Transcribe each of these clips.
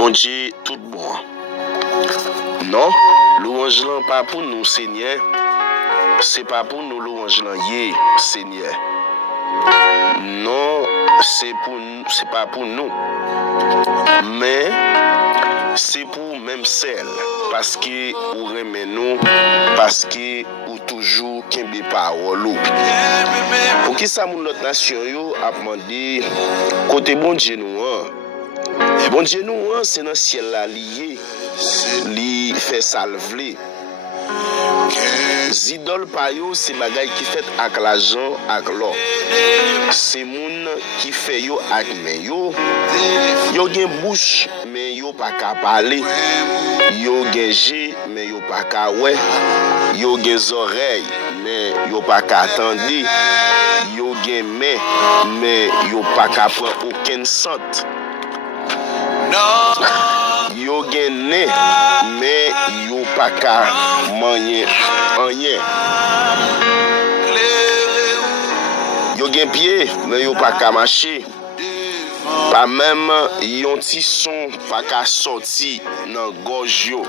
Bon Dieu, tout bon. Non, louange là pas pour nous, Seigneur. C'est pas pour nous louange là, Seigneur. Non, c'est pas pour nous. Mais c'est pour même celle parce que ou remet nous parce que ou toujours kembe parole. Pour qui ça mon notre nation yo a demandé côté bon Dieu nous. Bon Dieu nous c'est dans ciel là lié li fait salver. Zidol pa yo c'est bagay qui fait ak l'argent ak l'or. C'est moun qui fait yo ak men yo. Yo gen bouche mais yo pas ka parler. Yo gen jè mais yo pas ka wè. Yo gen oreilles mais yo pas ka attendre. Yo gen main mais yo pas ka prendre aucun sent. Yo gen nez mais yo pas ka manger rien. Yo gen pied mais yo pas ka marcher. Pas même yon ti son pas ka sorti dans gorge yo.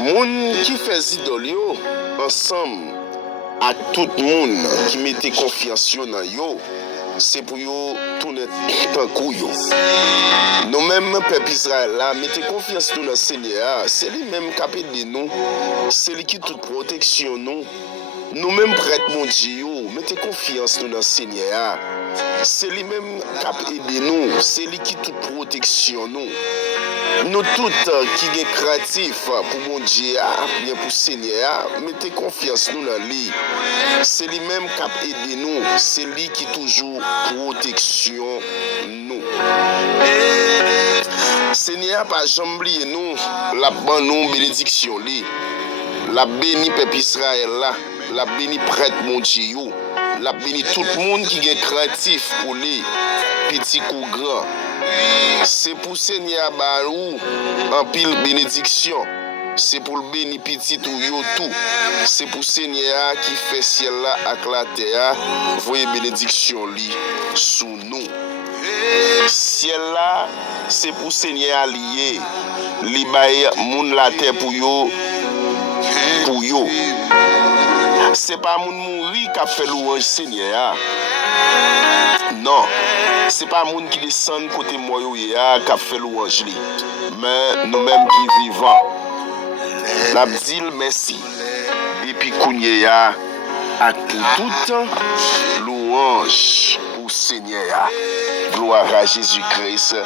Moun qui fait idole yo ensemble à tout le monde qui mettait confiance dans yo, c'est pour yo tourner tant kou yo. Nous même peuple Israël là, mettez confiance dans le Seigneur, c'est lui même qui a aidé nous, c'est lui qui toute protection nous. Nous même prêtres mon Dieu, mettez confiance dans le Seigneur. C'est lui même qui a aidé nous, c'est lui qui toute protection nous. Nous toutes qui sommes créatifs pour mon Dieu, bien pour le Seigneur, mettez confiance nous dans lui. C'est lui même qui a aidé nous, c'est lui qui toujours protection nous. Seigneur pas jamais oublier nous, la bonne nous bénédiction lui. La béni peuple Israël là, la béni prêtre mon Dieu, la béni tout le monde qui est créatif pour lui, petit ou grand. C'est pour Seigneur Barou en pile bénédiction. C'est pour le béni petit ou yo tout. C'est pour Seigneur qui fait ciel là avec la terre. Voyez bénédiction li sous nous. Ciel là, c'est pour Seigneur lié. Li baye moun la terre pour yo. Pour yo. C'est pas moun mouri qui a fait louange Seigneur. Non, c'est pas moun qui descend côté moi qui a fait louange li. Mais nous-mêmes qui vivons. N'a dit merci. Et puis kounye a à tout louange pour Seigneur. Gloire à Jésus-Christ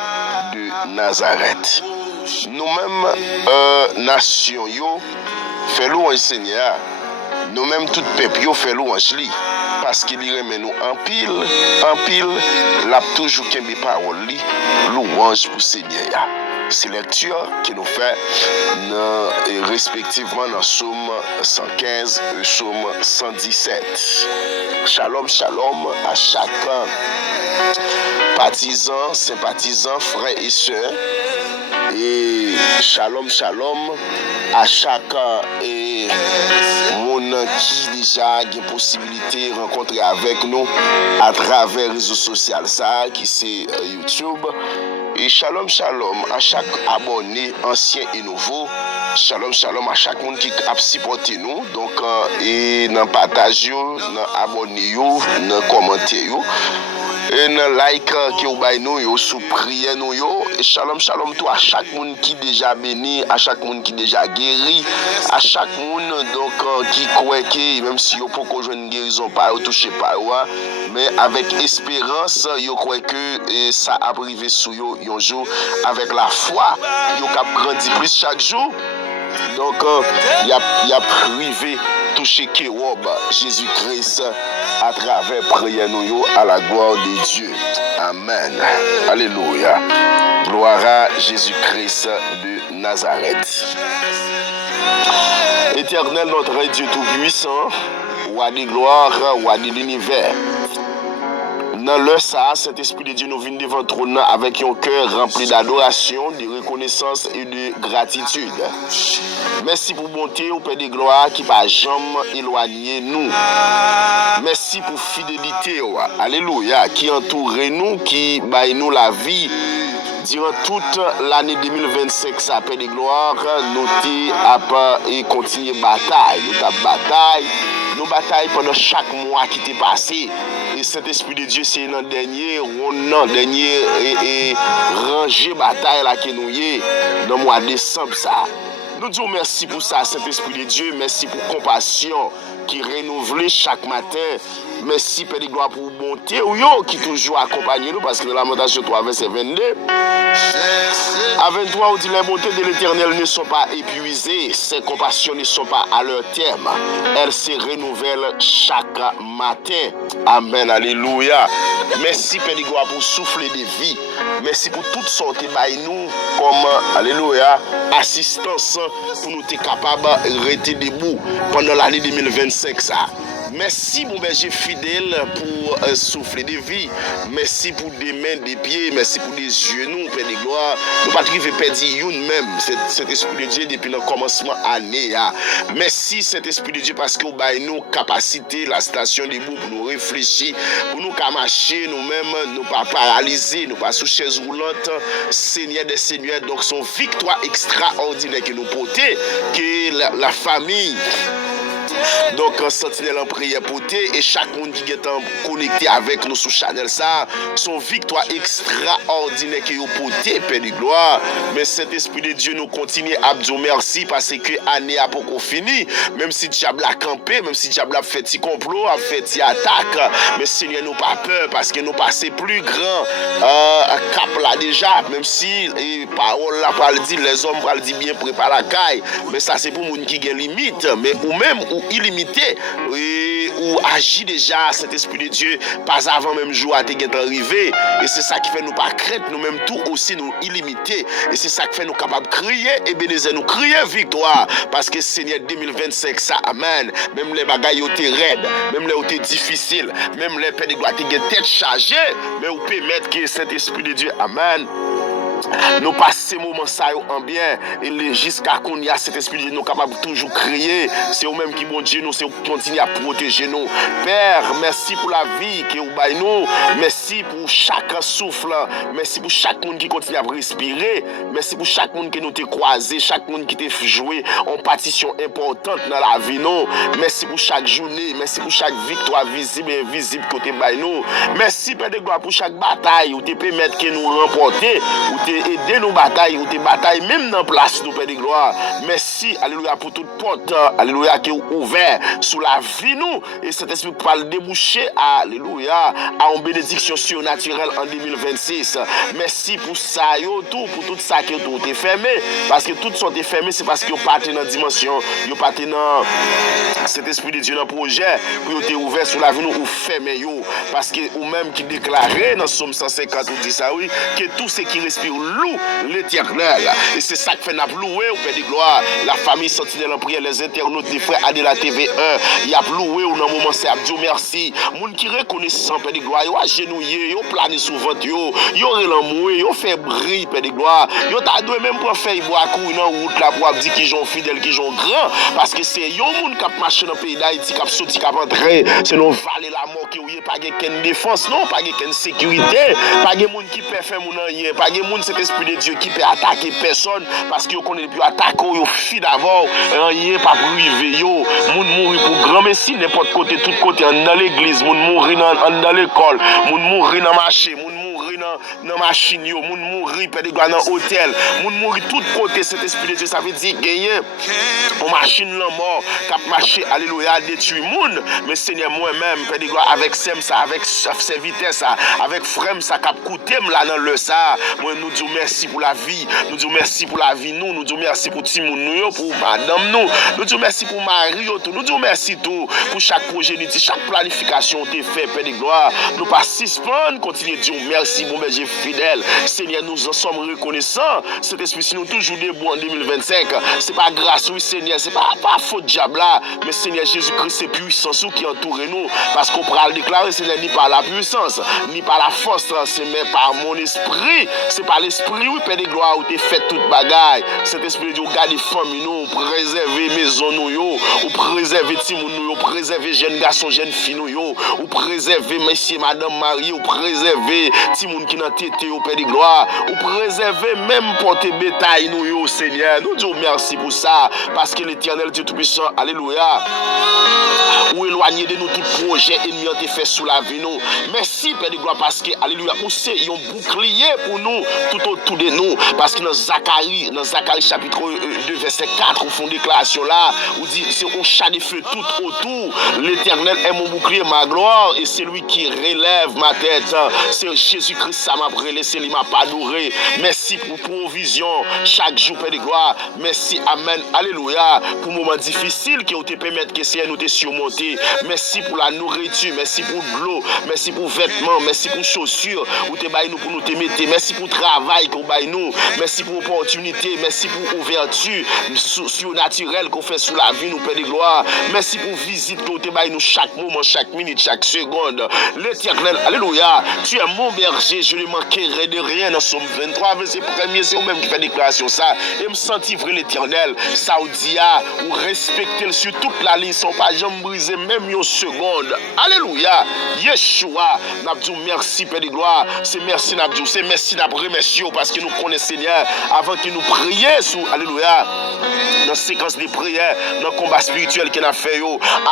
de Nazareth. Nous-mêmes nation yo fait louange Seigneur. Nous-mêmes tout peuple yo fait louange li. Parce qu'il remet nous en pile, l'a toujours kembe parole li, louange pour Seigneur. C'est lecture qui nous fait respectivement dans Psaume 115 et Psaume 117. Shalom, shalom à chaque partisan, sympathisant, frères et sœurs. Et shalom, shalom à chaque monde qui déjà a une possibilité de rencontrer avec nous à travers les réseaux sociaux, ça, qui c'est YouTube. Et shalom, shalom à chaque abonné, ancien et nouveau. Shalom, shalom à chaque monde qui a supporté nous. Donc, et dans partage, dans abonné, dans commenter. Et dans like qui ou bay nous sous prière nous et shalom shalom tout à chaque monde qui déjà béni, à chaque monde qui déjà guéri, à chaque monde donc qui croit que même si yo pas jouer une guérison pas touché par mais avec espérance yo croit que ça a arrivé sous yo un jour avec la foi yo cap grandi plus chaque jour. Donc il y a privé toucher Kéwob Jésus-Christ à travers prière nous à la gloire de Dieu. Amen. Alléluia. Gloire à Jésus-Christ de Nazareth. Éternel notre Dieu tout-puissant, roi de gloire, roi de l'univers. Dans l'heure ça, cet esprit de Dieu nous vient devant le trône avec un cœur rempli d'adoration, de reconnaissance et de gratitude. Merci pour bonté au Père de gloire qui pas jamais éloigné nous. Merci pour fidélité, alléluia, qui entoure nous, qui baille nous la vie. Durant toute l'année 2025, ça Père de gloire, nous et continuer bataille. Nous bataille pendant chaque mois qui t'est passé. Et cet esprit de Dieu, c'est un dernier rangé bataille là que nous y dans le mois de décembre ça. Nous disons merci pour ça, cet esprit de Dieu. Merci pour compassion qui renouvelle chaque matin. Merci Père de gloire pour bonté qui toujours accompagne nous parce que dans Lamentation 3 verset 22 à 23 on dit les bontés de l'Éternel ne sont pas épuisées, ses compassions ne sont pas à leur terme, elles se renouvellent chaque matin. Amen, alléluia. Merci Père de gloire pour souffler de vie. Merci pour toute sorte by nous comme alléluia assistance pour nous être capables de rester debout pendant l'année 2025 ça. Merci mon berger fidèle pour souffler de vie. Merci pour des mains, des pieds. Merci pour des genoux, Père de gloire. Nous ne pouvons pas perdre une même. Cet esprit de Dieu depuis le commencement de l'année. Merci cet esprit de Dieu parce que vous avez nos capacités, la station debout pour nous réfléchir, pour nous marcher nous-mêmes, nous pas paralyser, nous pas sous chaise roulante. Seigneur des seigneurs, donc son victoire extraordinaire que nous portons, que la famille. Donc, sentinelle en prière pour et chaque monde qui est connecté avec nous sur Channel ça, son victoire extraordinaire qui est porté, Père de gloire. Mais cet esprit de Dieu nous continue à dire merci parce que l'année a pas fini. Même si diable a campé, même si diable a fait petit complot, a fait petit attaque, mais Seigneur nous pas peur parce que nous passons plus grand cap là déjà. Même si parole là pas le dire, les hommes pas le dire bien préparé la caille, mais ça c'est pour monde qui a limite, mais ou même ou illimité ou agit déjà cet esprit de Dieu pas avant même jour à t'être arrivé et c'est ça qui fait nous pas craindre nous-mêmes tout aussi nous illimité et c'est ça qui fait nous capables de crier et bénézer nous crier victoire parce que Seigneur 2025 ça amen même les bagailles étaient raides même les étaient difficiles même les pères de gloire étaient tête chargée mais vous pouvez mettre que cet esprit de Dieu amen. Nous passons ces moments ça en bien et jusqu'à qu'on y a cet esprit de Dieu nous capable toujours crier c'est eux-mêmes qui bon Dieu nous c'est qui continue à protéger nous Père merci pour la vie que vous baillez nous merci pour chaque souffle merci pour chaque monde qui continue à respirer merci pour chaque monde qui nous t'a croisé chaque monde qui t'a joué en partition importante dans la vie nous merci pour chaque journée merci pour chaque victoire visible et invisible côté baillez nous merci Père de gloire pour chaque bataille où tu peux mettre que nous remporter aider nos batailles ou tes batailles même dans place nous Père de gloire merci alléluia pour toute porte alléluia qui est ouvert sous la vie nous et cet esprit pour le déboucher alléluia à une bénédiction surnaturelle en 2026 merci pour ça yo tout pour tout ça que tout est fermé parce que tout sont fermé c'est parce que vous partez dans dimension vous partez dans cet esprit de Dieu dans projet pour être ouvert sous la vie nous ou fermé yo parce que ou même qui déclarait dans Somme 150 ou dit ça oui que tout ce qui respire loue l'Éternel. Et c'est ça qui fait nous louer au Père de gloire. La famille sentinelle en prière, les internautes, les frères de la TV1, il a loué au moment c'est Abdou merci. Moun qui reconnaissant Père de gloire, yo agenouillé, yo plané sous ventre yo relamoué, yo fait brille Père de gloire. Yo t'a doué même pour faire boire courir dans route là pour dire qu'ils sont fidèles, qu'ils sont grands parce que c'est yo moun qui marche dans le pays d'Haïti qui sorti qui entrer, c'est non valer la mort qui ou pas gain défense non, pas gain sécurité, pas gain moun qui peut faire moun rien, pas gain moun cet esprit de Dieu qui peut attaquer personne parce que vous connaissez plus attaquer yo fi d'abord rien pas privé yo moun mourir pour grand messie n'importe côté tout côté dans l'église moun mourir dans l'école moun mourir dans marché moun mourir dans machine yo moun mourir Père de gloire dans hôtel moun mourir tout côté cet esprit de Dieu ça veut dire gagner on machine la mort cap marcher alléluia détruire moun mais Seigneur moi-même Père de gloire avec sem ça avec ses vitesses ça avec frème ça cap coûter là dans le ça moi nous disons merci pour la vie nous disons merci pour la vie nous disons merci pour Timoun nous pour madame nous disons merci pour Marie tout nous disons merci tout pour chaque projet chaque planification t'es fait Père de gloire nous pas suspendre continuer de dire merci bon berger fidèle. Seigneur, nous en sommes reconnaissants. Cet esprit, si nous toujours debout en 2025, c'est pas grâce, oui, Seigneur, c'est pas faute diable là, mais Seigneur Jésus-Christ, c'est puissance qui entoure nous. Parce qu'on pourra le déclarer, Seigneur, ni par la puissance, ni par la force, c'est même par mon esprit. C'est par l'esprit, oui, Père de gloire, où tu fait toute bagaille. Cet esprit de Dieu, garde les familles, nous, préserver maison, nous, ou préserver Timoun, nous, préserver jeunes garçons, jeunes filles, nous, ou préserver messieurs, madame Marie, ou préserver Timoun qui n'a tété, au Père de gloire, ou préserver même porter bétail, nous, Seigneur. Nous disons merci pour ça, parce que l'Éternel Dieu Tout-Puissant, alléluia, ou éloigner de nous tout projet ennemi ont été fait sous la vie nous. Merci Père de gloire parce que alléluia, ou c'est un bouclier pour nous tout autour de nous, parce que dans Zacharie chapitre 2 verset 4 au fond de déclaration là, où dit c'est un chat de feu tout autour. L'Éternel est mon bouclier, ma gloire, et c'est lui qui relève ma tête. C'est Jésus-Christ, ça m'a brûlé, c'est lui m'a pas adoré. Merci pour provision chaque jour Père de gloire. Merci, amen, alléluia, pour moments difficiles qui ont te permettre que c'est nous te surmonter. Merci pour la nourriture, merci pour de l'eau, merci pour vêtements, merci pour chaussures, ou te baille nous pour nous te mettre. Merci pour le travail qu'on baille nous, merci pour l'opportunité, merci pour ouverture surnaturelle qu'on fait sous la vie nous Père de gloire. Merci pour visite qu'on te baille nous chaque moment, chaque minute, chaque seconde. L'Éternel, alléluia, tu es mon berger, je ne manquerai de rien. Dans Somme 23 verset 1er, c'est vous-même qui fait déclaration ça, et me sentir vrai l'Éternel, Saoudia, ou respecter sur toute la ligne, sans pas jamais briser même une seconde. Alléluia, Yeshua, n'abdou merci Père de gloire, c'est merci n'abdou, c'est merci n'abdou remercie parce que nous connaissons Seigneur, avant que nous prions sous, alléluia, dans la séquence de prières, dans le combat spirituel qu'on a fait,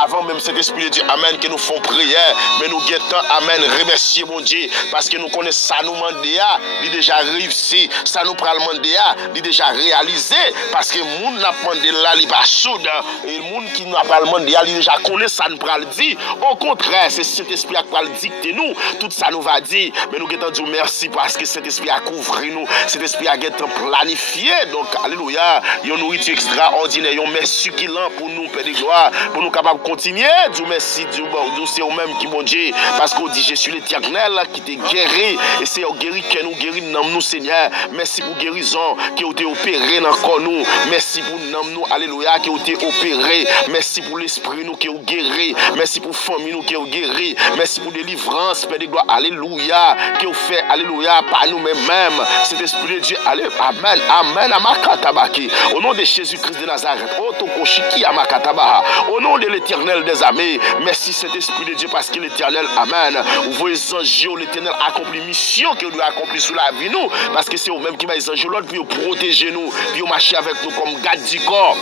avant même cet esprit de Dieu, amen, que nous font prière, mais nous guettons, amen, remercier mon Dieu, parce que nous connaissons ça, nous mandé, il déjà réussi, ça nous prend le mandé, il déjà réalisé, parce que le monde n'a pas demandé là, il pas soude, et le monde qui n'a pas demandé, il déjà connaît ça, nous prend le dit, au contraire, c'est cet esprit qui va le dicter nous, tout ça nous va dire, mais nous guettons Dieu merci, parce que cet esprit a couvert nous, cet esprit a planifié, donc, alléluia, il y a une nourriture extraordinaire, il y a un merci succulent pour nous, Père de gloire, pour nous capables de continuer, Dieu merci, Dieu c'est vous-même qui bon Dieu, parce qu'on dit, je suis l'Éternel qui t'est guéri, et c'est au guéri que nous guérit dans nous, Seigneur, merci pour guérison qui a été opéré dans le corps nous, merci pour nous, alléluia, qui a été opéré, merci pour l'esprit nous qui est guéri, merci pour famille nous qui est guéri, merci pour délivrance, Père de gloire, alléluia, qui a fait, alléluia, par nous-mêmes, cet esprit de Dieu, amen, amen, amakatabaki, au nom de Jésus-Christ de Nazareth, otokoshiki amakatabaha, au nom de l'Éternel des armées, merci cet esprit de Dieu parce que l'Éternel, amen, vous les anges, l'Éternel accomplit mission que nous accomplit sous la vie nous, parce que c'est vous-même qui m'a les anges l'autre pour protéger nous, pour marcher avec nous comme garde du corps.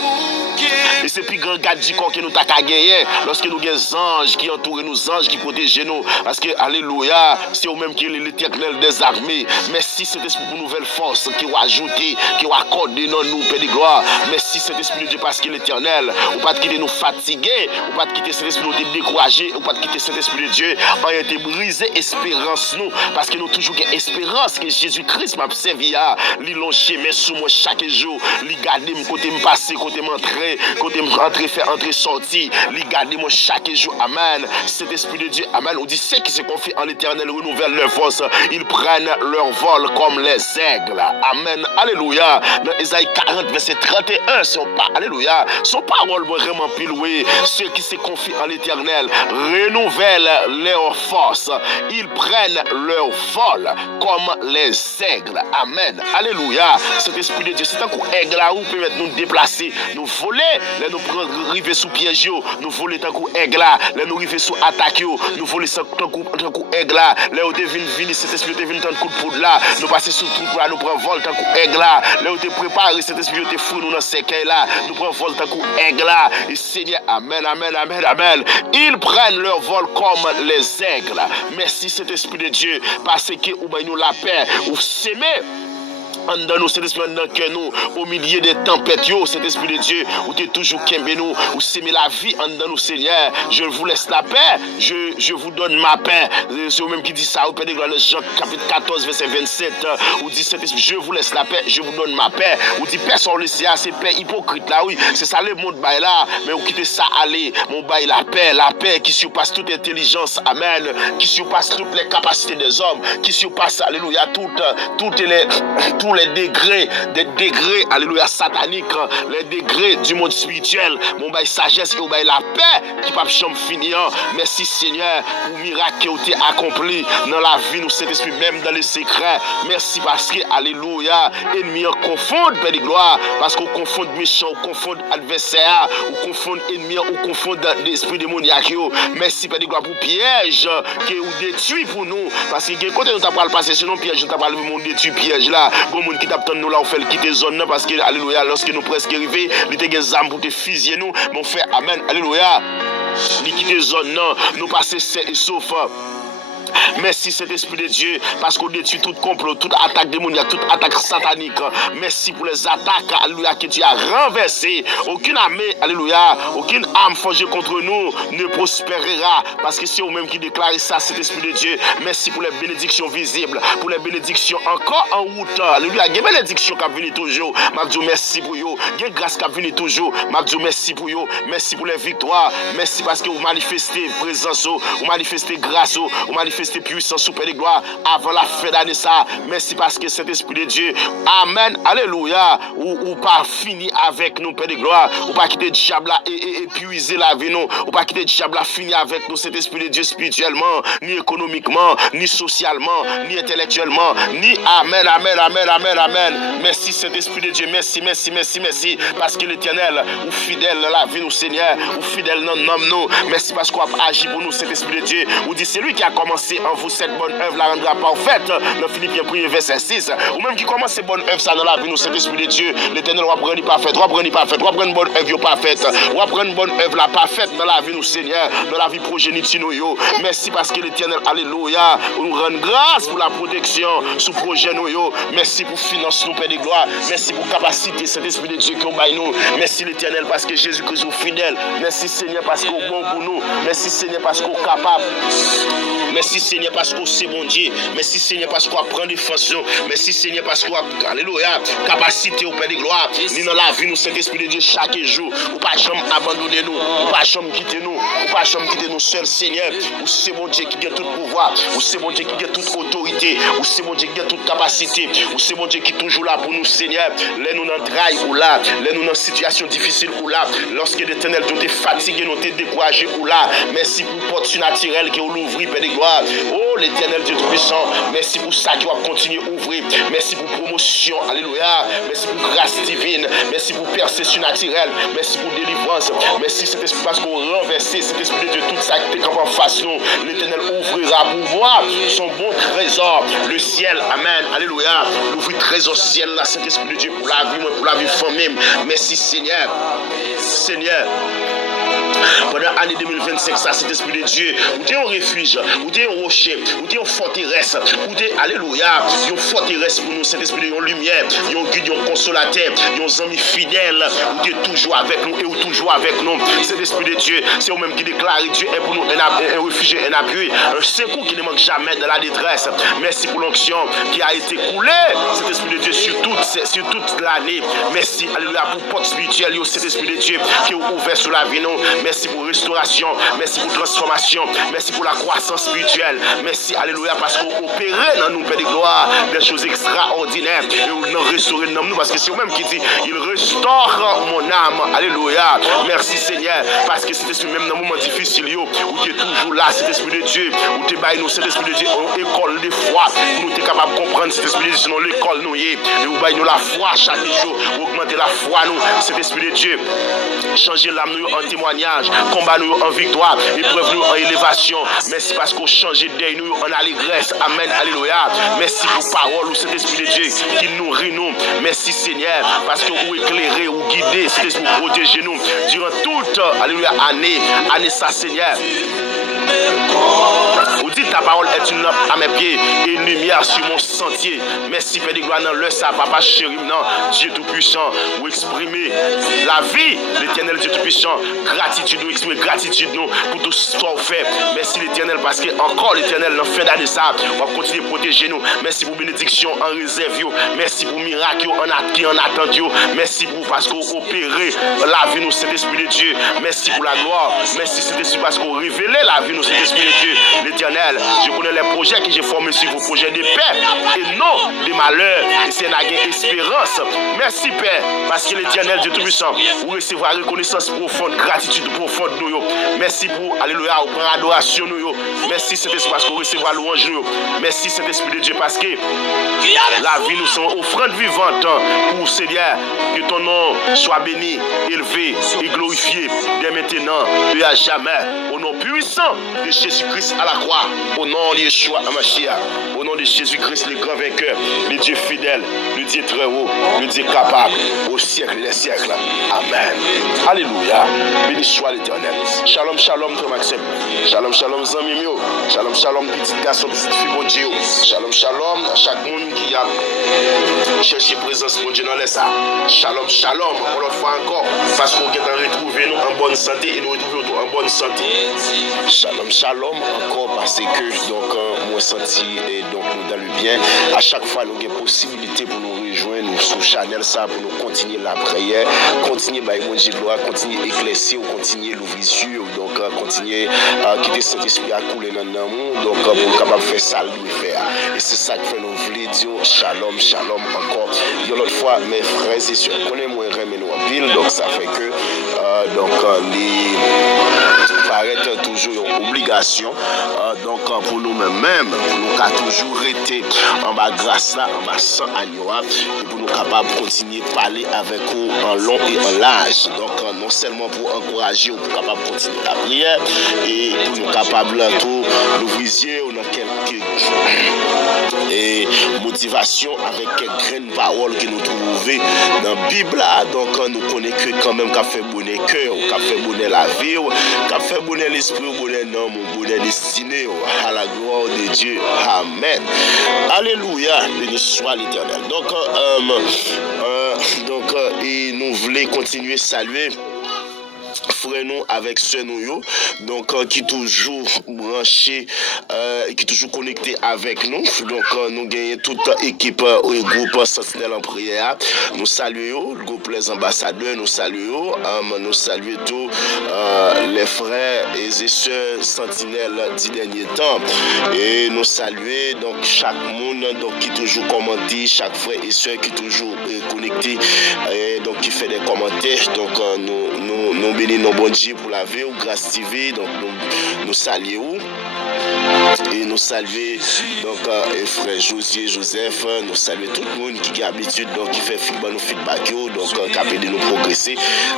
Et c'est plus grand garde du corps que nous t'a gagné lorsque nous avons des anges qui entourent nous, anges qui protègent nous, parce que alléluia, c'est vous-même qui est l'Éternel des armées. Merci cet esprit pour nouvelle force qui va ajouter, qui va accorder dans nous, Père de gloire. Merci cet esprit de Dieu parce que l'Éternel, ou pas de quitter nous fatiguer, ou pas de quitter cet esprit nous décourager, ou pas de quitter cet esprit de Dieu, on a été brisé espérance nous, parce que nous toujours que espérance que Jésus-Christ m'a servi à lui longer mais sous moi chaque jour, lui garder mon côté me passer, côté m'entrer, côté me rentrer, faire entrer sortir, lui garder moi chaque jour, amen. Cet esprit de Dieu, amen. On dit ceux qui se confient en l'Éternel renouvellent leur force, ils prennent leur vol comme les aigles, amen, alléluia. Dans Ésaïe 40 verset 31, alléluia, son parole vraiment piloué, ceux qui se confient en l'Éternel renouvellent leur force, ils prennent leur vol comme les aigles, amen, alléluia. Cet esprit de Dieu, c'est un coup aigle là où peut nous déplacer, nous voler, là nous prendre river sous piège, nous voler tant coup aigle là, là nous river sous attaque, nous voler tant coup aigle là, là où devine venir cet esprit devine tant coup de poudre là, nous passer sous tout là, nous prend vol tant coup aigle là, là où te préparer cet esprit te fou nous dans séquelle là, nous prend vol tant coup aigle là, et Seigneur, amen, amen, amen, amen. Ils prennent leur vol comme les aigles. Merci cet esprit de Dieu parce que ou nous la paix, ou s'aimer En dans nous, cet esprit dans que nous, au milieu des tempêtes, cet esprit de Dieu, où tu es toujours kembe nous, où s'aimer la vie en dans nous, Seigneur. Je vous laisse la paix, je vous donne ma paix. C'est vous-même qui dit ça, au Père de gloire, Jean chapitre 14, verset 27, où dit cet esprit, je vous laisse la paix, je vous donne ma paix. Où dit personne le sait, c'est paix hypocrite là, oui, c'est ça le monde bail là, mais vous quittez ça, allez, mon bail la paix qui surpasse toute intelligence, amen, qui surpasse toutes les capacités des hommes, qui surpasse, alléluia, tous les degrés, alléluia, sataniques, les degrés du monde spirituel, mon bail sagesse et mon bail la paix, qui pas chambre finir. Merci Seigneur, pour miracle qui a été accompli dans la vie, nous, cet esprit, même dans les secrets. Merci parce que, alléluia, ennemi en confondent, Père de gloire, parce qu'on confond méchant, on confond adversaire, on confond ennemi, on confond l'esprit démoniaque. Merci Père de gloire pour piège qui est détruit pour nous, parce que quand nous t'avons passé sinon piège, nous t'avons le monde détruit piège là, bon monde qui t'attend nous là, on fait le quitter zone parce que, alléluia, lorsque nous presque arrivés, il était des âmes pour te fusiller nous, mon frère, amen, alléluia, il quitter zone non, nous passer sains et saufs. Merci Saint-Esprit de Dieu, parce qu'on détruit tout complot, toute attaque démoniaque, toute attaque satanique. Merci pour les attaques, alléluia, que tu as renversées. Aucune armée, alléluia, aucune arme forgée contre nous ne prospérera, parce que c'est vous-même qui déclarez ça, Saint-Esprit de Dieu. Merci pour les bénédictions visibles, pour les bénédictions encore en route. Alléluia, il y a des bénédictions qui viennent toujours. M'a dit merci pour vous. Il y a des grâces qui viennent toujours. M'a dit merci pour vous. Merci pour les victoires. Merci parce que vous manifestez présence, vous manifestez grâce, vous manifestez puissance sous Père de gloire avant la fin d'année ça. Merci parce que cet esprit de Dieu, amen, alléluia, ou pas fini avec nous Père de gloire, ou pas quitter le diable là et épuiser la vie nous, ou pas quitter le diable là fini avec nous cet esprit de Dieu spirituellement, ni économiquement, ni socialement, ni intellectuellement, ni amen, merci cet esprit de Dieu, merci, parce que l'Éternel ou fidèle dans la vie nous Seigneur, ou fidèle dans le nous, merci parce qu'on a agi pour nous cet esprit de Dieu, ou dit c'est lui qui a commencé en vous cette bonne œuvre la rendra parfaite dans Philippiens 1 verset 6 ou même qui commence cette bonne œuvre ça dans la vie nous cet esprit de Dieu l'Éternel va prendre parfaite va prendre une bonne œuvre parfaite va prendre une bonne œuvre la parfaite dans la vie nous Seigneur dans la vie progéniture nous merci parce que l'Éternel alléluia nous rend grâce pour la protection sous projet nous merci pour finance nous Père de gloire merci pour capacité cet esprit de Dieu qui nous baille nous merci l'Éternel parce que Jésus-Christ est fidèle merci Seigneur parce qu'il est bon pour nous merci Seigneur parce qu'il est capable. Merci Seigneur parce que c'est bon Dieu. Merci Seigneur parce qu'on prend des fonctions. Merci Seigneur parce qu'on a, alléluia, capacité au Père de gloire. Ni dans la vie, nous, Saint-Esprit de Dieu, chaque jour. Ou pas jamais abandonner nous. Ou pas jamais quitter nous. Ou pas jamais quitter nous seuls, Seigneur. Ou c'est bon Dieu qui a tout pouvoir. Ou c'est bon Dieu qui a toute autorité. Ou c'est bon Dieu qui a toute capacité. Ou c'est bon Dieu qui est toujours là pour nous, Seigneur. Les nous dans trail ou là. Les nous dans situation difficile ou là. Lorsque l'Éternel nous est fatigué, nous est découragé ou là. Merci pour porte surnaturelle qui nous l'ouvrir, Père de gloire. Oh l'Éternel Dieu Tout-Puissant, merci pour ça qui va continuer à ouvrir. Merci pour promotion, alléluia. Merci pour grâce divine. Merci pour percée surnaturelle. Merci pour délivrance. Merci cet esprit parce qu'on renversé cet esprit de Dieu, tout ça qui est en face nous. L'Éternel ouvrira pour voir son bon trésor, le ciel, amen, alléluia. L'ouvrir trésor ciel là, cet esprit de Dieu pour la vie famille. Merci Seigneur. Pendant l'année 2025, ça, cet esprit de Dieu, où tu es un refuge, où tu es un rocher, où tu es une forteresse, où tu es, alléluia, une forteresse pour nous, cet esprit de lumière, un guide, un consolateur, un ami fidèle, où tu es toujours avec nous et où toujours avec nous. Cet esprit de Dieu, c'est vous-même qui déclare Dieu est pour nous un refuge, un appui, un secours qui ne manque jamais de la détresse. Merci pour l'onction qui a été coulée, cet esprit de Dieu, sur toute l'année. Merci, alléluia, pour porte spirituelle, cet esprit de Dieu qui est ouvert sur la vie, nous. Merci pour restauration, merci pour transformation, merci pour la croissance spirituelle, merci, alléluia, parce qu'on opère dans nous, Père de gloire, des choses extraordinaires, et on a restauré dans nous, parce que c'est vous-même qui dit, il restaure mon âme, alléluia, merci Seigneur, parce que cet esprit, même dans un moment difficile, où tu es toujours là, cet esprit de Dieu, où tu es nous, cet esprit de Dieu, en école de foi, pour nous être capable de comprendre cet esprit de Dieu, sinon l'école nous y est, et où nous la foi chaque jour, augmenter la foi nous, cet esprit de Dieu, changer l'âme nous en témoignage, combat nous en victoire, épreuve nous en élévation. Merci parce qu'on change d'œil nous en allégresse. Amen, alléluia. Merci pour parole ou cet esprit de Dieu qui nourrit nous. Merci Seigneur parce que vous éclairez ou guidez, cet esprit pour protéger nous durant toute, alléluia, année ça Seigneur. Vous dites ta parole est une lampe à mes pieds et une lumière sur mon sentier. Merci, Père de gloire, dans le ça, Papa chéri, non, Dieu Tout-Puissant, pour exprimer la vie, l'Éternel Dieu Tout-Puissant. Gratitude, nous exprimer gratitude, nous, pour tout ce qu'on fait. Merci, l'Éternel, parce que encore l'Éternel, dans la fin d'année, ça, on va continuer à protéger nous. Merci pour bénédiction en réserve, yo. Merci pour miracle en attente, yo. Merci pour parce qu'on opéré la vie, nous, cet esprit de Dieu. Merci pour la gloire. Merci, cet esprit, parce qu'on révélé la vie, nous, cet esprit de Dieu. L'Éternel, je connais les projets que j'ai formés sur vos projets de paix et non de malheur. Et c'est une espérance. Merci, Père, parce que l'Éternel, Dieu Tout-Puissant, vous recevoir reconnaissance profonde, gratitude profonde, nous. Merci pour, alléluia, pour prendre adoration, nous. Merci, cet esprit, parce qu'on recevoir louange, nous. Merci, cet esprit de Dieu, parce que la vie nous sont offrande vivante pour Seigneur. Que ton nom soit béni, élevé et glorifié dès maintenant et à jamais. Au nom puissant de Jésus-Christ à la croix. Au nom de Yeshua Hamashiach. Au nom de Jésus-Christ, le grand vainqueur, le Dieu fidèle, le Dieu très haut, le Dieu capable, au siècle des siècles. Amen. Alléluia. Béni soit l'Éternel. Shalom, shalom, frère Maxime. Shalom, shalom, zami mio. Shalom, shalom, petit garçon, petite fille, bon Dieu. Shalom, shalom, à chaque monde qui a cherché présence, bon Dieu, dans les ça. Shalom, shalom, encore une fois encore, parce qu'on vient retrouver nous en bonne santé et nous retrouvons en bonne santé. Shalom, shalom, encore parce que donc moi senti et donc nous dans le bien. À chaque fois nous avons possibilité pour nous rejoindre nous sur Chanel ça pour nous continuer la prière, continuer by mon Dieu gloire, continuer éclaircir, continuer l'ouvrir yeux, donc continuer à quitter cet esprit à couler dans le monde, donc pour capable faire ça nous faire. Et c'est ça que fait nous voulons dire shalom, shalom encore. L'autre fois mes frères et sœurs, connaît moi remet nous en pile, donc ça fait que les paraître toujours une obligation donc pour nous-mêmes pour nous qui toujours été en bas grâce là en bas sans agneau et pour nous capables de continuer à parler avec vous en long et en large, donc non seulement pour encourager ou pour capable de continuer la prière et pour nous capables tout nous viser dans quelques et motivation avec quelques grandes paroles que nous trouvons dans la Bible là, donc nous connaissons que quand même qu'a fait bonheur cœur, qu'a fait bonheur la vie, qu'a fait bonheur l'esprit, bonheur non, mon bonheur destiné à la gloire de Dieu. Amen. Alléluia. Béni soit l'Éternel. Donc et nous voulons continuer à saluer frère nous avec ceux nous donc qui toujours branché qui toujours connecté avec nous, donc nous gagnons toute équipe et groupe Sentinelle en prière, nous saluons le groupe les ambassadeurs, nous saluons tous les frères et sœurs Sentinelle du dernier temps et nous saluons donc chaque monde donc qui toujours commenté, chaque frère et sœur qui toujours connecté et donc qui fait des commentaires, donc nous bénissons bon Dieu pour la vie, grâce TV, donc nous saluons et nous saluons donc frère Josier, Joseph, nous saluons tout le monde qui a l'habitude donc qui fait feedback donc qui a aidé nous progresser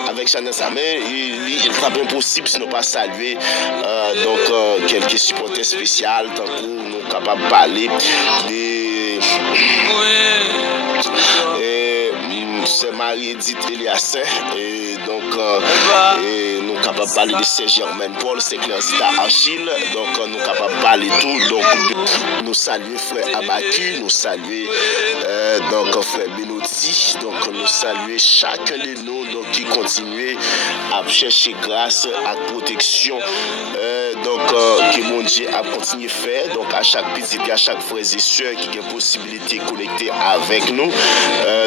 avec Chanel Samet. Il est impossible si nous pas saluer donc quelques supporters spéciaux tant que nous sommes capables de parler des c'est Marie-Edith Eliassin et donc nous sommes capables de parler de Saint-Germain Paul, c'est Claire-Zita Achille, donc nous sommes capables de parler tout, donc nous saluons frère Abacu, nous saluons donc frère Benotti, donc nous saluons chacun de nous donc qui continue à chercher grâce à protection donc que mon Dieu a continué à faire, donc à chaque petite et à chaque frère et soeur qui a possibilité de connecter avec nous,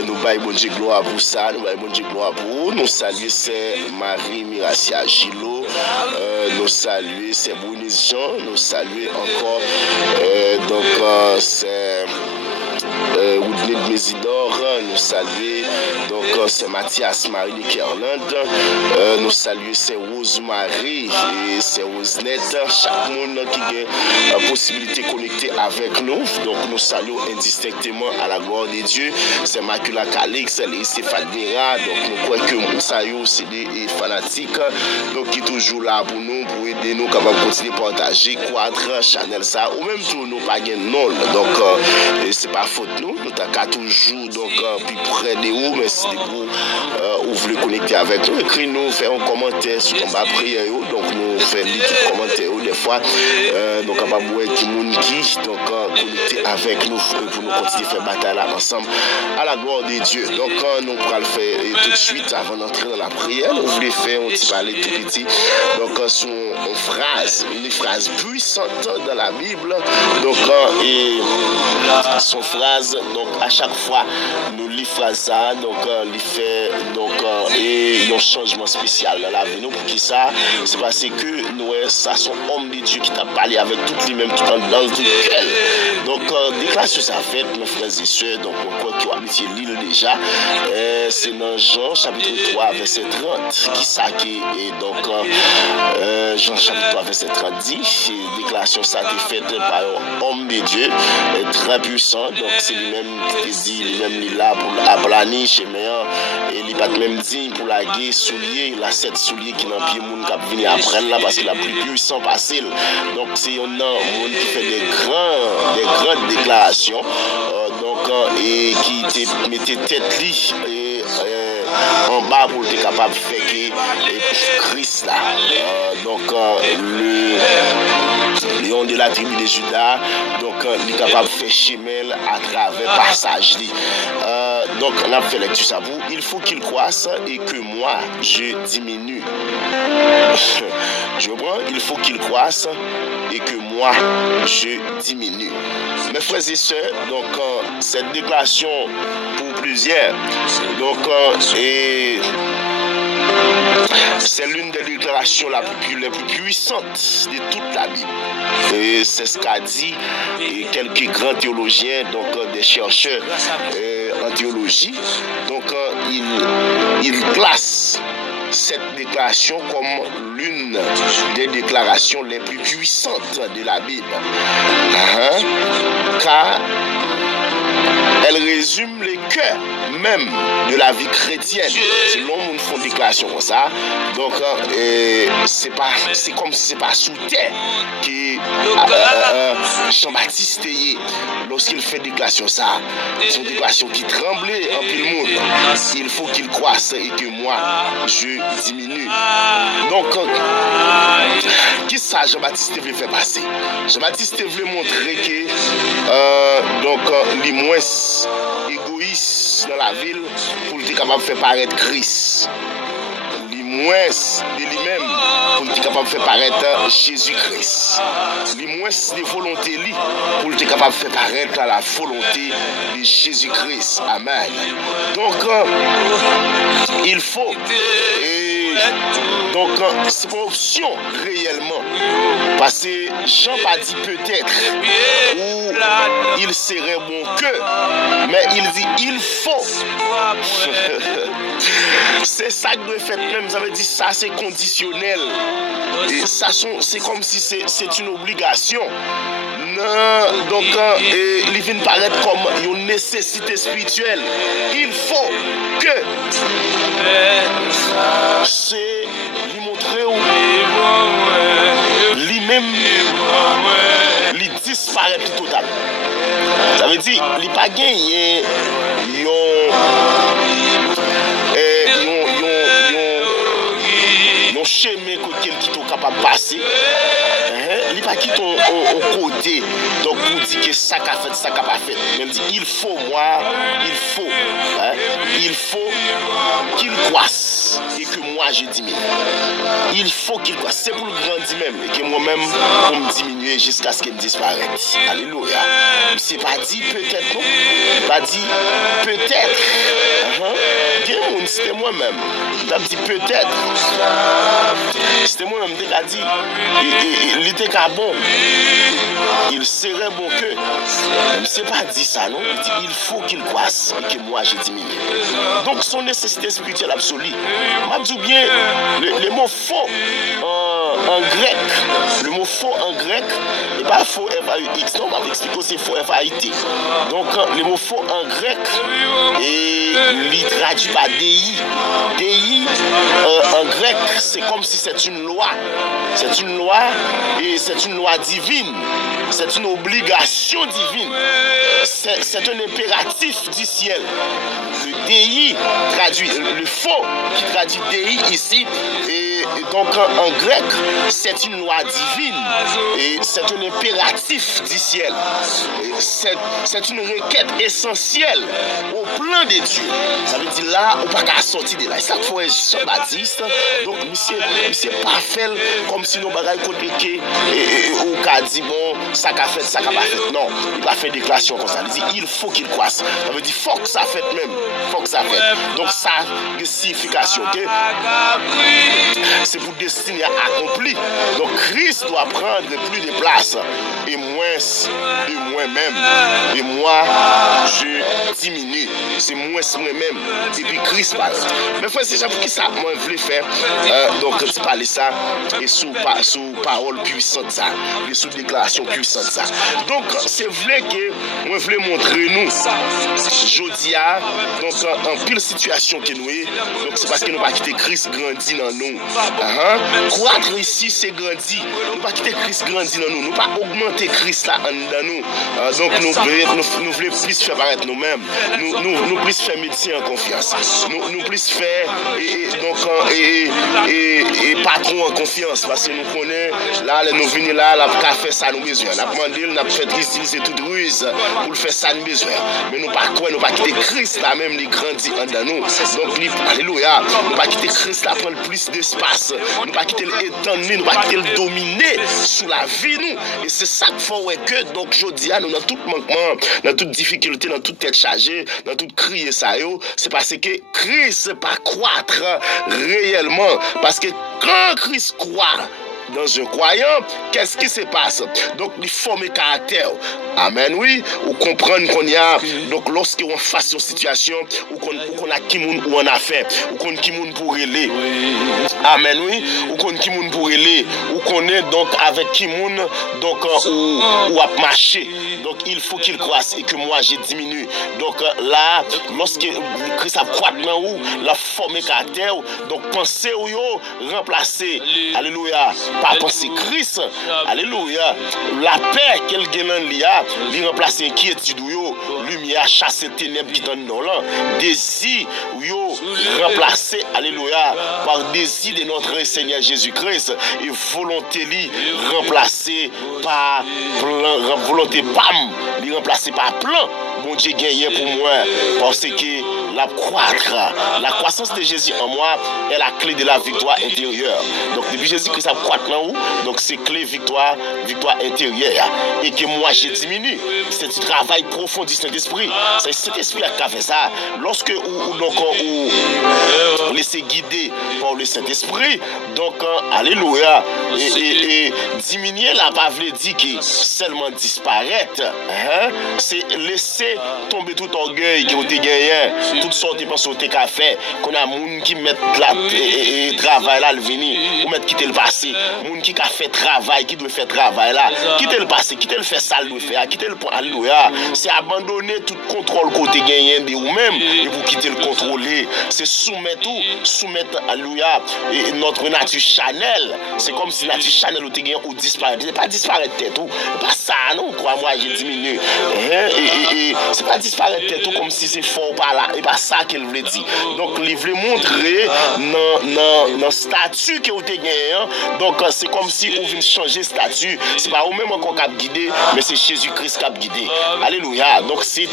nous baillons mon Dieu gloire pour ça, nous baillons mon Dieu gloire pour vous, nous saluons c'est Marie Miracia Gilo, nous saluons c'est Bounice Jean, nous saluons encore donc c'est Woodney Mésidor, nous saluons donc c'est Mathias Marie de Kerland, nous saluons c'est Rosemary et c'est Rosenette, chaque monde qui a la possibilité de connecter avec nous, donc nous saluons indistinctement à la gloire de Dieu, c'est Macula Calix, c'est Fadmira, donc nous croyons que nous saluons c'est des fanatiques donc qui sont toujours là pour nous, pour aider nous, capables de continuer à partager, croître, Chanel ça, ou même tout nous pas gain non, donc c'est pas faute contre nous. Nous t'avons toujours donc plus près de vous, mais si vous voulez connecter avec nous, écrivez-nous, faites un commentaire sur combat prière. Donc nous faisons des commentaires des fois. Donc on va voir qui donc connecter avec nous pour nous continuer à faire bataille là ensemble à la gloire de Dieu. Donc nous pourrons le faire tout de suite avant d'entrer dans la prière. Nous voulons faire un petit parler tout petit. Donc sur une phrase puissante dans la Bible. Donc et son phrase donc à chaque fois nous lisons phrase ça donc il fait donc et un changement spécial dans la vie nous pour qui ça c'est parce que nous ça sont hommes de Dieu qui t'a parlé avec toutes les mêmes tout dans tout cœur. Donc déclaration ça fait mes frères et sœurs donc pourquoi qui habité l'île déjà c'est dans Jean chapitre 3 verset 30 qui ça qui est donc Jean chapitre 3 verset 30 dit déclaration ça a été faite par un homme de Dieu très puissant donc c'est lui-même qui dit lui-même là pour aplanir chez meilleur et il pas même dit pour la guerre soulier la 7 souliers qui dans pied monde qui venir après là parce qu'il a plus puissant passé donc c'est un monde qui fait des grandes déclarations donc et qui mettait tête li en bas pour être capable de faire que Christ là donc le lion de la tribu de Judas donc il est capable de faire chemin à travers passage donc on a fait lecture ça vous il faut qu'il croisse et que moi je diminue je comprends il faut qu'il croisse et que moi je diminue mes frères et sœurs donc cette déclaration pour plusieurs donc et c'est l'une des déclarations les plus puissantes de toute la Bible. Et c'est ce qu'a dit quelques grands théologiens, donc des chercheurs en théologie. Donc ils classent cette déclaration comme l'une des déclarations les plus puissantes de la Bible. Car elle résume les cœurs même de la vie chrétienne. C'est long monde font déclaration comme ça. Donc c'est comme si c'est pas sous terre que Jean-Baptiste lorsqu'il fait déclaration ça, c'est une déclaration qui tremblait en pile monde. Il faut qu'il croisse et que moi je diminue. Donc qui ça Jean-Baptiste voulait faire passer? Jean-Baptiste voulait montrer que donc les moins égoïstes dans la ville pour être capable de faire paraître Christ. Les moins de lui-même pour être capable de faire paraître Jésus-Christ. Les moins de volonté pour être capable de faire paraître la volonté de Jésus-Christ. Amen. Donc il faut donc c'est pas option réellement parce que Jean pas dit peut-être ou il serait bon que mais il dit il faut c'est ça que doit faire même ça veut dire ça c'est conditionnel et ça c'est comme si c'est une obligation non donc il vient paraître comme une nécessité spirituelle il faut que c'est lui montrer où lui-même lui disparaît tout total. Ça veut dire il pas gagné yon chemin côté qui est capable de passer. Il pas quitte au côté donc pour dire que ça qu'a fait ça qu'a pas fait mais il dit il faut qu'il croisse et que moi je diminue il faut qu'il croisse c'est pour le grandir même et que moi-même pour me diminuer jusqu'à ce qu'il disparaisse alléluia c'est pas dit peut-être non pas dit peut-être c'était moi-même t'as dit peut-être c'était moi-même qui a dit il était bon il serait bon que c'est pas dit ça non il dit il faut qu'il croisse et que moi je diminue donc son nécessité spirituelle absolue m'a dit bien les mots faux en grec, le mot faux en grec n'est pas faux F-A-U-X, non, on va expliquer c'est faux F-A-I-T. Donc le mot faux en grec et il traduit par DI. DI en grec, c'est comme si c'est une loi. C'est une loi et c'est une loi divine. C'est une obligation divine. C'est un impératif du ciel. Le DI traduit, le faux qui traduit DI ici, et donc en grec, c'est une loi divine et c'est un impératif du ciel. C'est une requête essentielle au plan de Dieu. Ça veut dire là, on ne peut pas sortir de là. Ça faut être Jean-Baptiste. Donc, monsieur pas fait comme si nos bagages compliqués ou qu'a dit bon, ça qu'a fait, ça qu'a pas fait. Non, il n'a pas fait déclaration comme ça. Il dit il faut qu'il croisse. Ça veut dire faut que ça fait même. Faut que ça fait. Donc, ça a une signification. Okay? C'est pour destinée accomplie. Donc, Christ doit prendre plus de place et moins de moi-même. Et moi, je diminue. C'est moins moi-même. Et puis Christ parle. Mais frère, c'est pour qui ça, moi, je voulais faire. Donc, tu parles ça et sous parole puissante ça. Et sous déclaration puissante ça. Donc, c'est vrai que moi, je voulais montrer nous. Jodia, donc, en pile situation que nous est. Donc, c'est parce que nous pas quitter Christ grandi dans nous. Croître ici, c'est grandir. Nous pas quitter Christ grandir dans nous. Nous pas augmenter Christ là dans nous. Donc, nous voulons plus faire paraître nous-mêmes. Nous plus faire médecin en confiance. Nous plus faire et patron en confiance. Parce que nous connaissons, là, nous venons là, la fait ça nous besoin. Nous avons demandé, nous avons fait utiliser toute ruse pour faire ça nous besoin. Mais nous pas quoi, nous pas quitter Christ là même, il grandit en nous. Donc, alléluia, nous pas quitter Christ là, prendre plus d'espace. Nous pas quitter l'étendre, nous pas quitter le dominer sous la vie nous. Et c'est ça qu'il faut que donc je dis à nous dans tout manquement, dans toute difficulté, dans toute tête chargée, dans toute crier ça c'est parce que Christ pas croître réellement parce que quand Christ croit dans un croyant, qu'est-ce qui se passe? Donc, il forme un caractère. Amen, oui. Ou comprendre qu'on y a, donc, lorsqu'on face une situation, ou qu'on a qui moun ou en affaire, ou qu'on qui moun pour aller. Amen, oui. Ou qu'on qui moun pour aller, ou qu'on est donc avec qui moun, donc, ou à marcher. Donc, il faut qu'il croisse et que moi, j'ai diminué. Donc, là, lorsque Christ a croître dans où, la forme caractère, donc, pensez ou yo, remplacer. Alléluia. Pas penser Christ, alléluia. La paix qu'elle gagne là, lui remplacer inquiétude, lumière, chasser ténèbres qui t'en dans là. Désir, remplacer, alléluia, par désir de notre Seigneur Jésus-Christ et volonté lui remplacer par plan, volonté pam, lui remplacer par plan. Bon Dieu gagné pour moi parce que la croissance de Jésus en moi est la clé de la victoire intérieure. Donc depuis Jésus-Christ a croître là où, donc c'est clé victoire intérieure et que moi j'ai diminué. C'est un travail profond du Saint-Esprit. C'est cet esprit qui a fait ça. Lorsque on laissez guider par le Saint-Esprit, donc alléluia et diminuer la pas veut dire que seulement disparaître, c'est laisser tomber tout orgueil qui ont été gagné, toutes sortes de pensées qu'on a fait, qu'on a moun qui mettent là et travail là le venir ou mettre quitter le passé, moun qui a fait travail qui doit faire travail là, quitter le passé, quitter le fait ça le faire, quitter le point alléluia, c'est abandonner tout contrôle côté gagné de ou même et pour quitter le contrôler, c'est soumettre alléluia et notre nature Chanel, c'est comme si nature Chanel ou gagné ou disparaître, c'est pas disparaître tête ou pas ça non, crois-moi j'ai diminué et c'est pas disparaître tête ou comme si c'est fort par là et pas ça qu'elle voulait dire. Donc il voulait montrer dans statut que vous avez gagné. Donc c'est comme si on vient changer statut. C'est pas vous-même encore qui a guidé, mais c'est Jésus-Christ qui a guidé. Alléluia. Donc c'est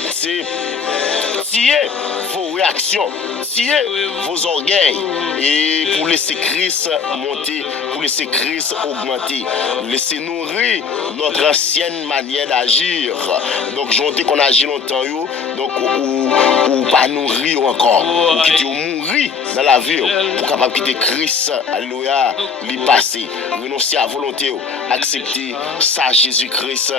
tirer vos réactions, tirer vos orgueils et pour laisser Christ monter, pour laisser Christ augmenter, laisser nourrir notre ancienne manière d'agir. Donc j'entends qu'on agit longtemps, donc ou pas nourrir encore, ou qui mourir dans la vie pour capable quitter Christ, alléluia, lui passer, renoncer à volonté, accepter ça Jésus-Christ,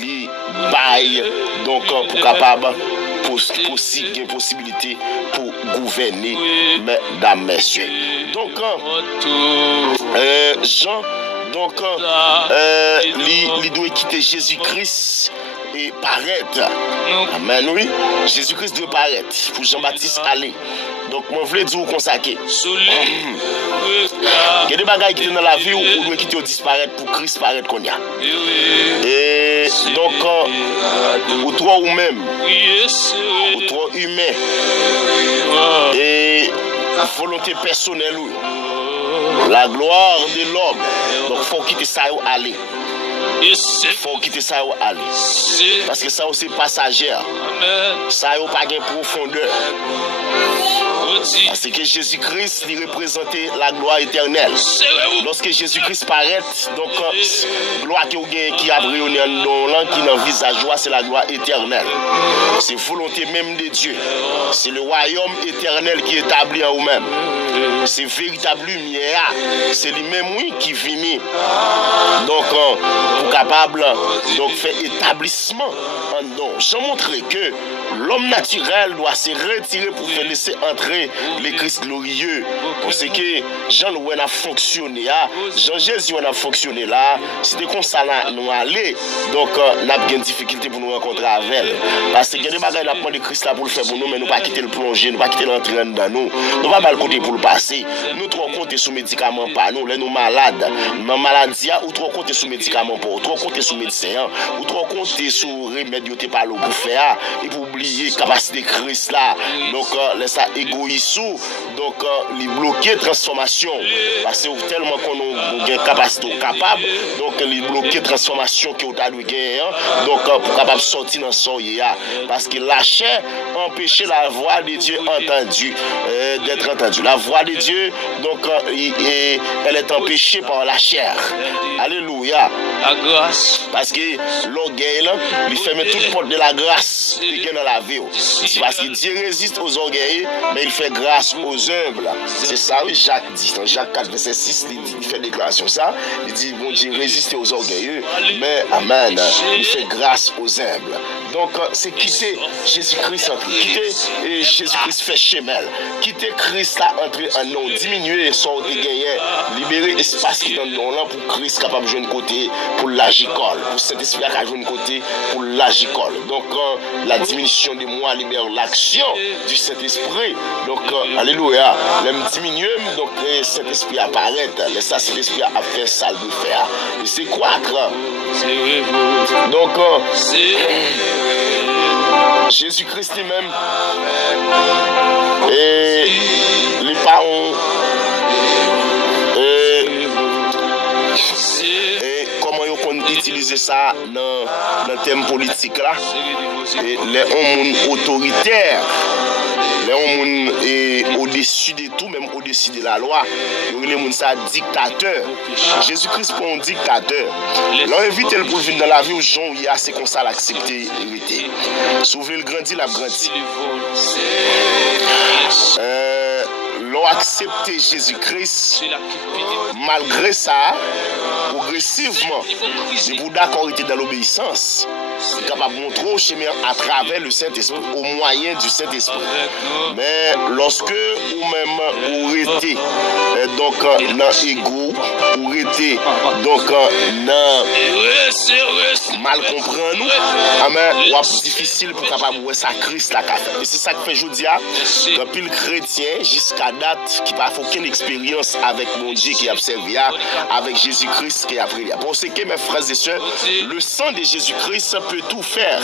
lui bail, donc pour capable possibilité pour gouverner, mesdames, messieurs. Donc, Jean, donc, il doit quitter Jésus-Christ et paraître. Amen, oui. Jésus-Christ doit paraître pour Jean-Baptiste aller. Donc, moi, je voulais dire qu'on s'acque. Il y a des bagages qui sont dans la vie où on doit quitter ou disparaître pour Christ paraître qu'on y a. Et donc, ou toi ou même, ou toi humain, et volonté personnelle, oui. La gloire de l'homme. Donc, il faut quitter ça et aller. Il faut quitter ça et aller. Parce que ça aussi passager. Ça n'a pas de profondeur. Parce que Jésus-Christ il représentait la gloire éternelle. Lorsque Jésus-Christ paraît, donc gloire qui a brillé dans le visage, c'est la gloire éternelle. C'est volonté même de Dieu. C'est le royaume éternel qui est établi en vous-même. C'est véritable lumière. C'est lui-même oui qui vient. Donc pour capable donc faire établissement en nous. Je montre que l'homme naturel doit se retirer pour faire laisser entrer les Christ glorieux. On sait que Jean-Louis a fonctionné là, Jean-Jésus a fonctionné là. C'était comme ça nous aller. Donc nous avons une difficulté pour nous rencontrer avec elle. Parce que des bagages n'a pas de Christ là pour le faire pour nous, mais nous pas quitter le plonger, nous pas quitter l'entraînement dans nous. Nous pas mal côté pour le passer. Nous trop compter sous médicaments pas nous, nous malades. Dans maladie ou trop compter sous médicaments pas, ou trop compter sous médecin, ou trop compter sous remède yo te pas pour faire et pour oublier capacité Christ là. Donc laisse ça égoïste donc les bloquer transformation parce que tellement qu'on a une capacité capable donc les bloquer transformation que on a gagné donc pour capable sortir dans son parce que la chair empêcher la voix de Dieu entendue d'être entendue. La voix de Dieu donc elle est empêchée par la chair. Alléluia. La grâce. Parce que l'orgueil là, il ferme toute porte de la grâce qui est dans la vie. C'est parce que Dieu résiste aux orgueilleux, mais il fait grâce aux humbles. C'est ça, oui, Jacques dit. Dans Jacques 4, verset 6, il fait déclaration ça. Il dit, bon Dieu résiste aux orgueilleux, mais Amen, il fait grâce aux humbles. Donc, c'est quitter Jésus-Christ entrer, quitter Jésus-Christ fait chemin, quitter Christ là entrer en nous, diminuer son gagné, libérer espace qui est dans nous là pour Christ capable de jouer un côté pour l'agicole, pour cet esprit qui a joué un côté pour l'agicole. Donc, la diminution de moi libère l'action du Saint-Esprit. Donc, alléluia, l'aime diminuer, donc cet esprit apparaît, ça cet esprit a fait ça le faire. Et c'est croître. Donc, Jésus-Christ lui-même et les parents et comment ils ont utilisé ça dans le thème politique là. Et les hommes autoritaires, les hommes au-dessus de tout, même au-dessus de la loi, les hommes ça dictateur. Jésus-Christ pour un dictateur. L'on invite le pour venir dans la vie où Jean il y a c'est comme ça l'accepter hérité. Sauver le grandi, l'a grandi. L'ont accepté Jésus-Christ malgré ça progressivement c'est pour d'accord était dans l'obéissance c'est capable de montrer au chemin à travers le Saint-Esprit au moyen du Saint-Esprit mais lorsque ou même ou été donc dans ego ou été donc dans mal comprendre nous amen ou difficile pour capable voir ça Christ la café et c'est ça que fait aujourd'hui quand pile chrétien jusqu'à date qui n'a aucune expérience avec mon Dieu qui a servi avec Jésus-Christ qui a pris pour ce que mes frères et sœurs le sang de Jésus-Christ peut tout faire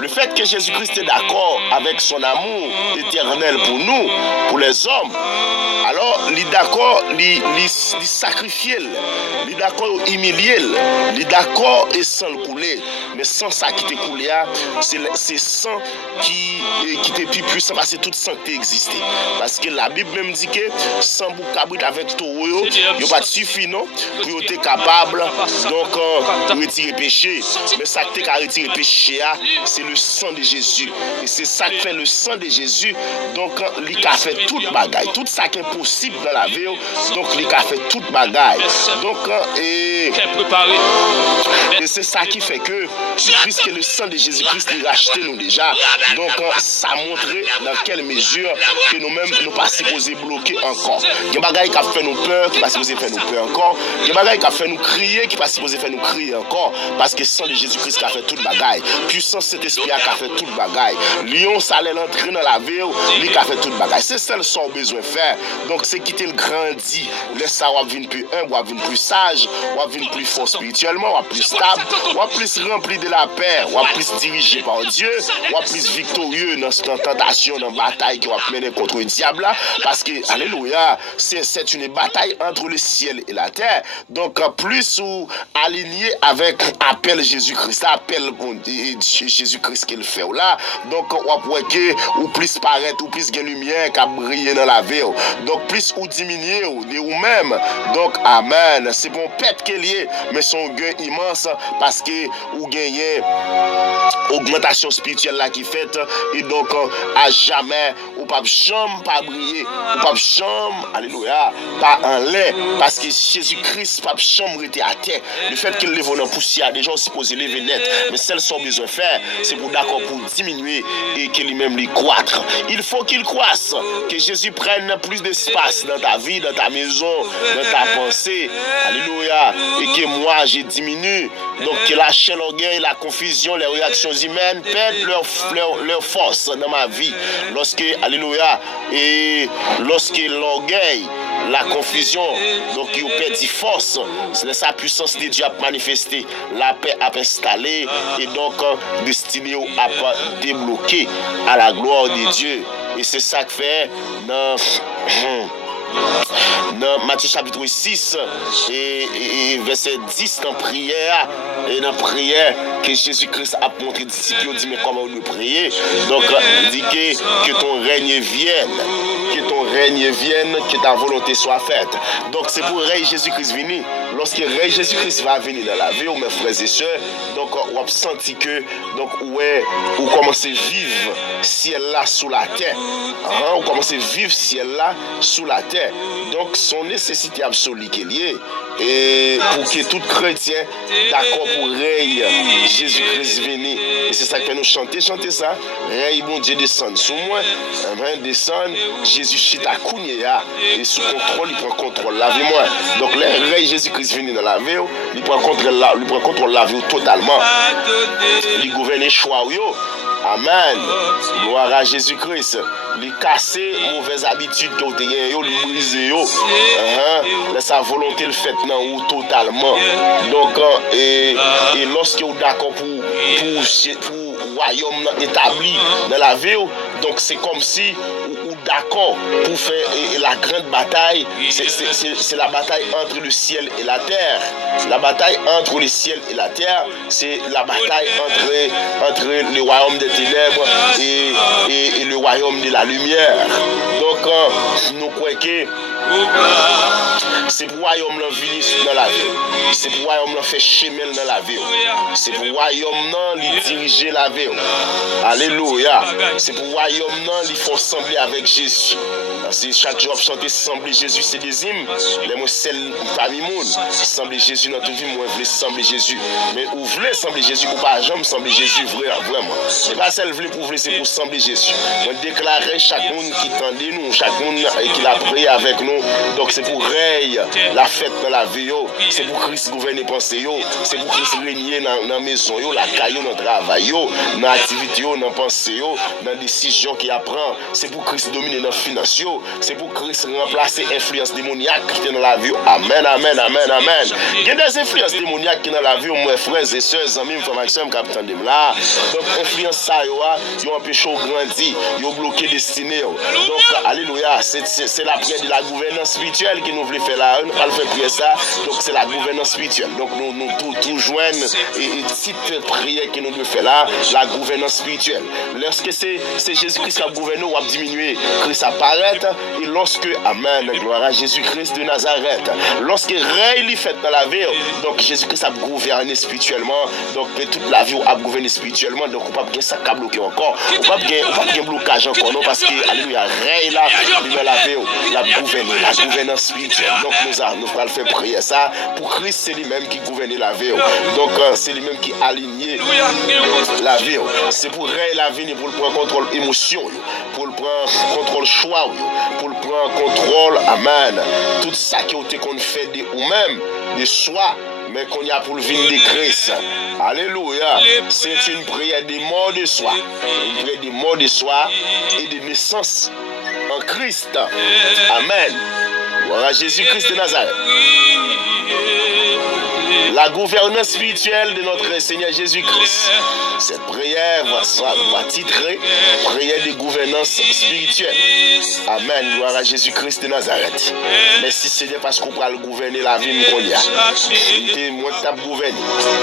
le fait que Jésus-Christ est d'accord avec son amour éternel pour nous pour les hommes alors il est d'accord il sacrifier il est d'accord humilier il est d'accord et sans le couler mais sans ça qui te coulé c'est sang qui était plus puissant parce que tout sang qui existait parce que la Bible même dit que sans boucabrit avec tout il n'y a pas de suffit non pour être capable donc retirer péché mais ça qui a retiré péché c'est le sang de Jésus et c'est ça qui fait le sang de Jésus donc il a fait toute bagaille tout ça qui est possible dans la vie donc il a fait toute bagaille donc et Et c'est ça qui fait que, puisque le sang de Jésus-Christ l'a racheté nous déjà, donc ça montre dans quelle mesure que nous-mêmes, nous ne pas supposés bloquer encore. Il y a des bagailles qui ont fait nos peurs, qui ne pas supposés faire nos peurs encore. Il y a des bagailles qui ont fait nous crier, qui ne pas supposés faire nous crier encore. Parce que le sang de Jésus-Christ qui a fait toute bagaille. Puissance cet esprit qui a fait toute bagaille. Lion, ça allait l'entrer dans la ville, lui qui a fait toute bagaille. C'est ça le son besoin de faire. Donc c'est quitter le grandi. Laisse ça, on va venir plus humble, on va venir plus sage, on va venir plus fort spirituellement, on va plus stable, on va plus rempli de la paix, on va plus dirigé par Dieu, on va plus victorieux dans cette tentation, dans la bataille qui va mener contre le diable là. Parce que, alléluia, c'est une bataille entre le ciel et la terre. Donc plus ou aligné avec appel Jésus-Christ, appel Jésus-Christ qu'il fait là. Donc on va voir que ou plus paraître, ou plus de lumière qui a brillé dans la ville. Donc plus ou diminuer ou même. Donc amen. C'est bon pète qu'il y est, mais son gain immense parce que ou gagner augmentation spirituelle là qui fait et donc à jamais ou pas chambre pas briller ou pas chambre alléluia pas en lait parce que Jésus-Christ pas chambre était à terre. Le fait qu'il lève dans poussière déjà supposé lever net, mais celles sont besoin de faire c'est pour d'accord pour diminuer et que lui-même lui croître. Il faut qu'il croisse, que Jésus prenne plus d'espace dans ta vie, dans ta maison, dans ta pensée. Alléluia. Et que moi j'ai diminué. Donc que la chaîne, l'orgueil, la confusion, les réactions humaines perdent leur force dans ma vie. Lorsque, alléluia, et lorsque l'orgueil, la confusion, donc il perd de force, c'est sa puissance de Dieu a manifesté, la paix a installé et donc destiné à débloquer à la gloire de Dieu. Et c'est ça que fait dans Matthieu chapitre 6 et verset 10 dans prière et dans prière que Jésus-Christ a montré aux disciples, il dit mais comment nous prier. Donc il dit que ton règne vienne, que ta volonté soit faite. Donc c'est pour règne Jésus-Christ venir. Lorsque règne Jésus-Christ va venir dans la vie, mes frères et sœurs, donc on a senti que donc ouais, on commence à vivre ciel là sous la terre. On commence à vivre ciel là sous la terre. Donc son nécessité absolue qu'il y ait et pour que tout chrétien d'accord pour règne Jésus-Christ venir. Et c'est ça que nous chanter ça. Règne bon Dieu descend sous moi, descend Jésus chita kounia et sous contrôle il prend contrôle la vie moi. Donc le règne Jésus-Christ venir dans la vie, il prend contrôle la vie totalement. Il gouverne choix yo. Amen. Gloire à Jésus-Christ. Lui casser mauvaises habitudes que vous avez, lui briser, laisse sa volonté le fait dans ou totalement. Donc, et lorsque vous êtes d'accord pour royaume établi dans la ville, donc c'est comme si ou d'accord pour faire la grande bataille, c'est la bataille entre le ciel et la terre. La bataille entre le ciel et la terre, c'est la bataille entre le royaume des ténèbres et le royaume de la lumière. Donc, nous croyons que c'est pour le royaume venir dans la vie. C'est pour le royaume faire chemin dans la vie. C'est pour le royaume diriger la vie. Alléluia. C'est pour le royaume il faut sembler avec Jésus. C'est chaque jour chanter sembler Jésus, c'est des hymnes. Les mots c'est parmi monde. Sembler Jésus dans toute vie, moi je veux sembler Jésus. Mais vous voulez sembler Jésus ou pas jamais sembler Jésus vraiment. C'est pas celle voulez pour c'est pour sembler Jésus. On déclarer chaque monde qui tendait nous, chaque monde qui l'a prié avec nous. Donc c'est pour règne la fête dans la vie, c'est pour Christ gouverner pensée, c'est pour Christ régner dans la maison, la caillou, dans le travail, dans l'activité, dans la pensée, dans la décision qu'il apprend. C'est pour Christ dominer dans la finance, c'est pour Christ remplacer l'influence démoniaque qui est dans la vie. Amen, amen, amen, amen. Il y a des influences démoniaques qui sont dans la vie, mes frères et sœurs, amis, femmes, maximum, capitaine de là. Donc, influence ça, ils ont empêché de grandir, ils ont bloqué destinée. Donc, alléluia, c'est la prière de la gouvernance spirituelle que nous voulons faire là. Nous ne pouvons pas faire prier ça. Donc, c'est la gouvernance spirituelle. Donc, nous tout joignent et petite prière que nous devons faire là, la gouvernance spirituelle. Lorsque c'est Jésus-Christ qui a gouverné, on va diminuer. Christ apparaît et lorsque, amen, gloire à Jésus-Christ de Nazareth, lorsque règne est fait dans la vie, donc Jésus-Christ a gouverné spirituellement, donc toute la vie a gouverné spirituellement, donc on ne peut pas ça qui bloqué encore, on ne peut pas blocage encore, non, parce que, alléluia, règne là, il va la vie, la gouverner. la gouvernance spirituelle. Donc nous allons faire prière ça pour Christ, c'est lui-même qui gouverne la vie. Donc c'est lui-même qui aligne la vie. C'est pour réel la vie, pour le prendre contrôle émotion, pour le prendre contrôle choix, pour le prendre contrôle, amen. Tout ça qui a été qu'on fait de ou même de soi, mais qu'on y a pour le vin de Christ. Alléluia. C'est une prière de mort de soi. Une prière de mort de soi et de naissance en Christ. Amen. Voilà Jésus-Christ de Nazareth. La gouvernance spirituelle de notre Seigneur Jésus-Christ. Cette prière va titrer prière de gouvernance spirituelle. Amen. Gloire à Jésus-Christ de Nazareth. Merci Seigneur parce qu'on peut gouverner la vie qu'on y a. C'est moi qui t'a gouverné.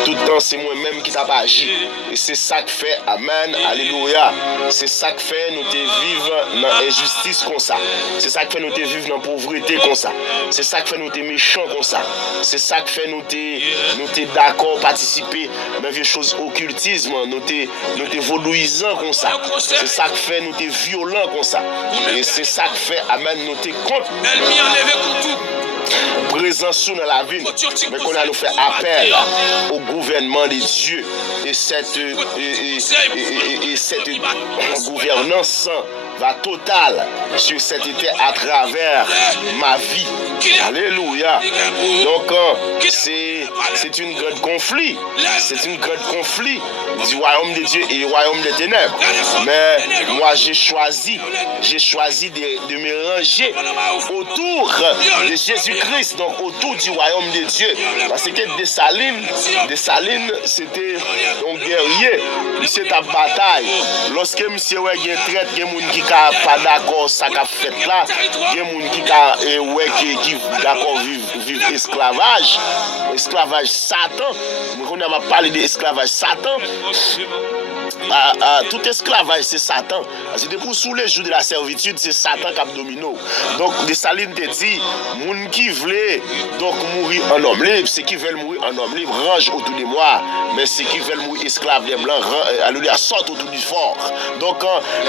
Tout le temps c'est moi-même qui t'a agi. Et c'est ça que fait. Amen. Alléluia. C'est ça que fait nous te vivre dans l'injustice comme ça. C'est ça que fait nous te vivre dans la pauvreté comme ça. C'est ça que fait nous te méchants comme ça. C'est ça que fait nous te d'accord participer dans des choses occultisme, nous te vaudouisant comme ça. C'est ça que fait nous te violent comme ça. Et c'est ça que fait amen nous te contre. Présence dans la vie, mais qu'on a nous fait appel au gouvernement de Dieu et cette gouvernance va totale sur cette terre à travers ma vie. Alléluia. Donc c'est une grande conflit. C'est une grande conflit du royaume de Dieu et du royaume des ténèbres. Mais moi j'ai choisi de me ranger autour de Jésus-Christ, donc autour du royaume de Dieu. Parce que Dessalines c'était un guerrier, c'est ta bataille. Lorsque monsieur ouais traite, il y a des gens qui pas d'accord ça qu'a fait là, il y a des gens qui d'accord vivre esclavage Satan. On a parlé d'esclavage Satan. Tout esclavage c'est Satan. C'est pour sous les jours de la servitude, c'est Satan qui a dominé. Donc Dessalines te dit, moun qui veulent donc mourir en homme libre, ceux qui veulent mourir en homme libre range autour de moi, mais ceux qui veulent mourir esclaves des blancs, alléluia, sortent autour du fort. Donc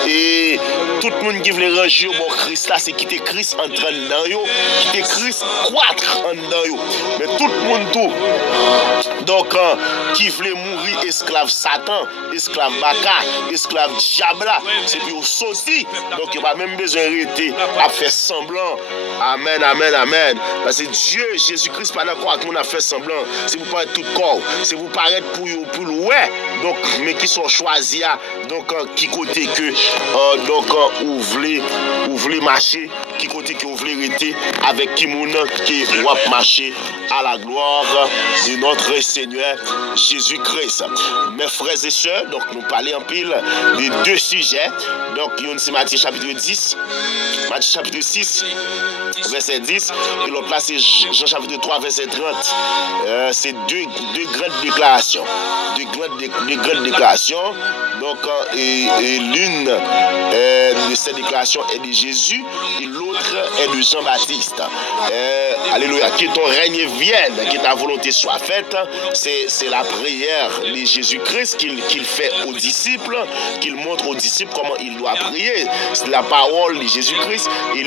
et tout le monde qui veut ranger au bon Christ là, c'est quitter Christ en train dedans yo, quitter Christ croître en dedans yo. Mais tout le monde tout. Donc qui veut mourir esclave Satan, esclave Baka, esclave Diabla, c'est puis au sorti. Donc il n'y a pas même besoin d'arrêter à faire semblant. Amen, amen, amen. Parce que Dieu, Jésus-Christ, pendant qu'on a fait semblant, c'est pour paraître tout corps, c'est pour paraître pour le ouais. Donc, mais qui sont choisis, donc qui côté que, donc ouvrez marcher, qui côté que ouvrez rester avec qui moun qui va marcher à la gloire de notre Seigneur Jésus-Christ. Mes frères et sœurs, donc nous parlons en pile de deux sujets. Donc, il y a c'est Matthieu chapitre 10, Matthieu chapitre 6, verset 10, et l'autre là c'est Jean chapitre 3, verset 30. C'est deux grandes déclarations. Deux grandes déclarations. Donc, et l'une de ces déclarations est de Jésus et l'autre est de Jean-Baptiste. Alléluia. Que ton règne vienne, que ta volonté soit faite. C'est la prière de Jésus-Christ qu'il fait aux disciples, qu'il montre aux disciples comment il doit prier. C'est la parole de Jésus-Christ et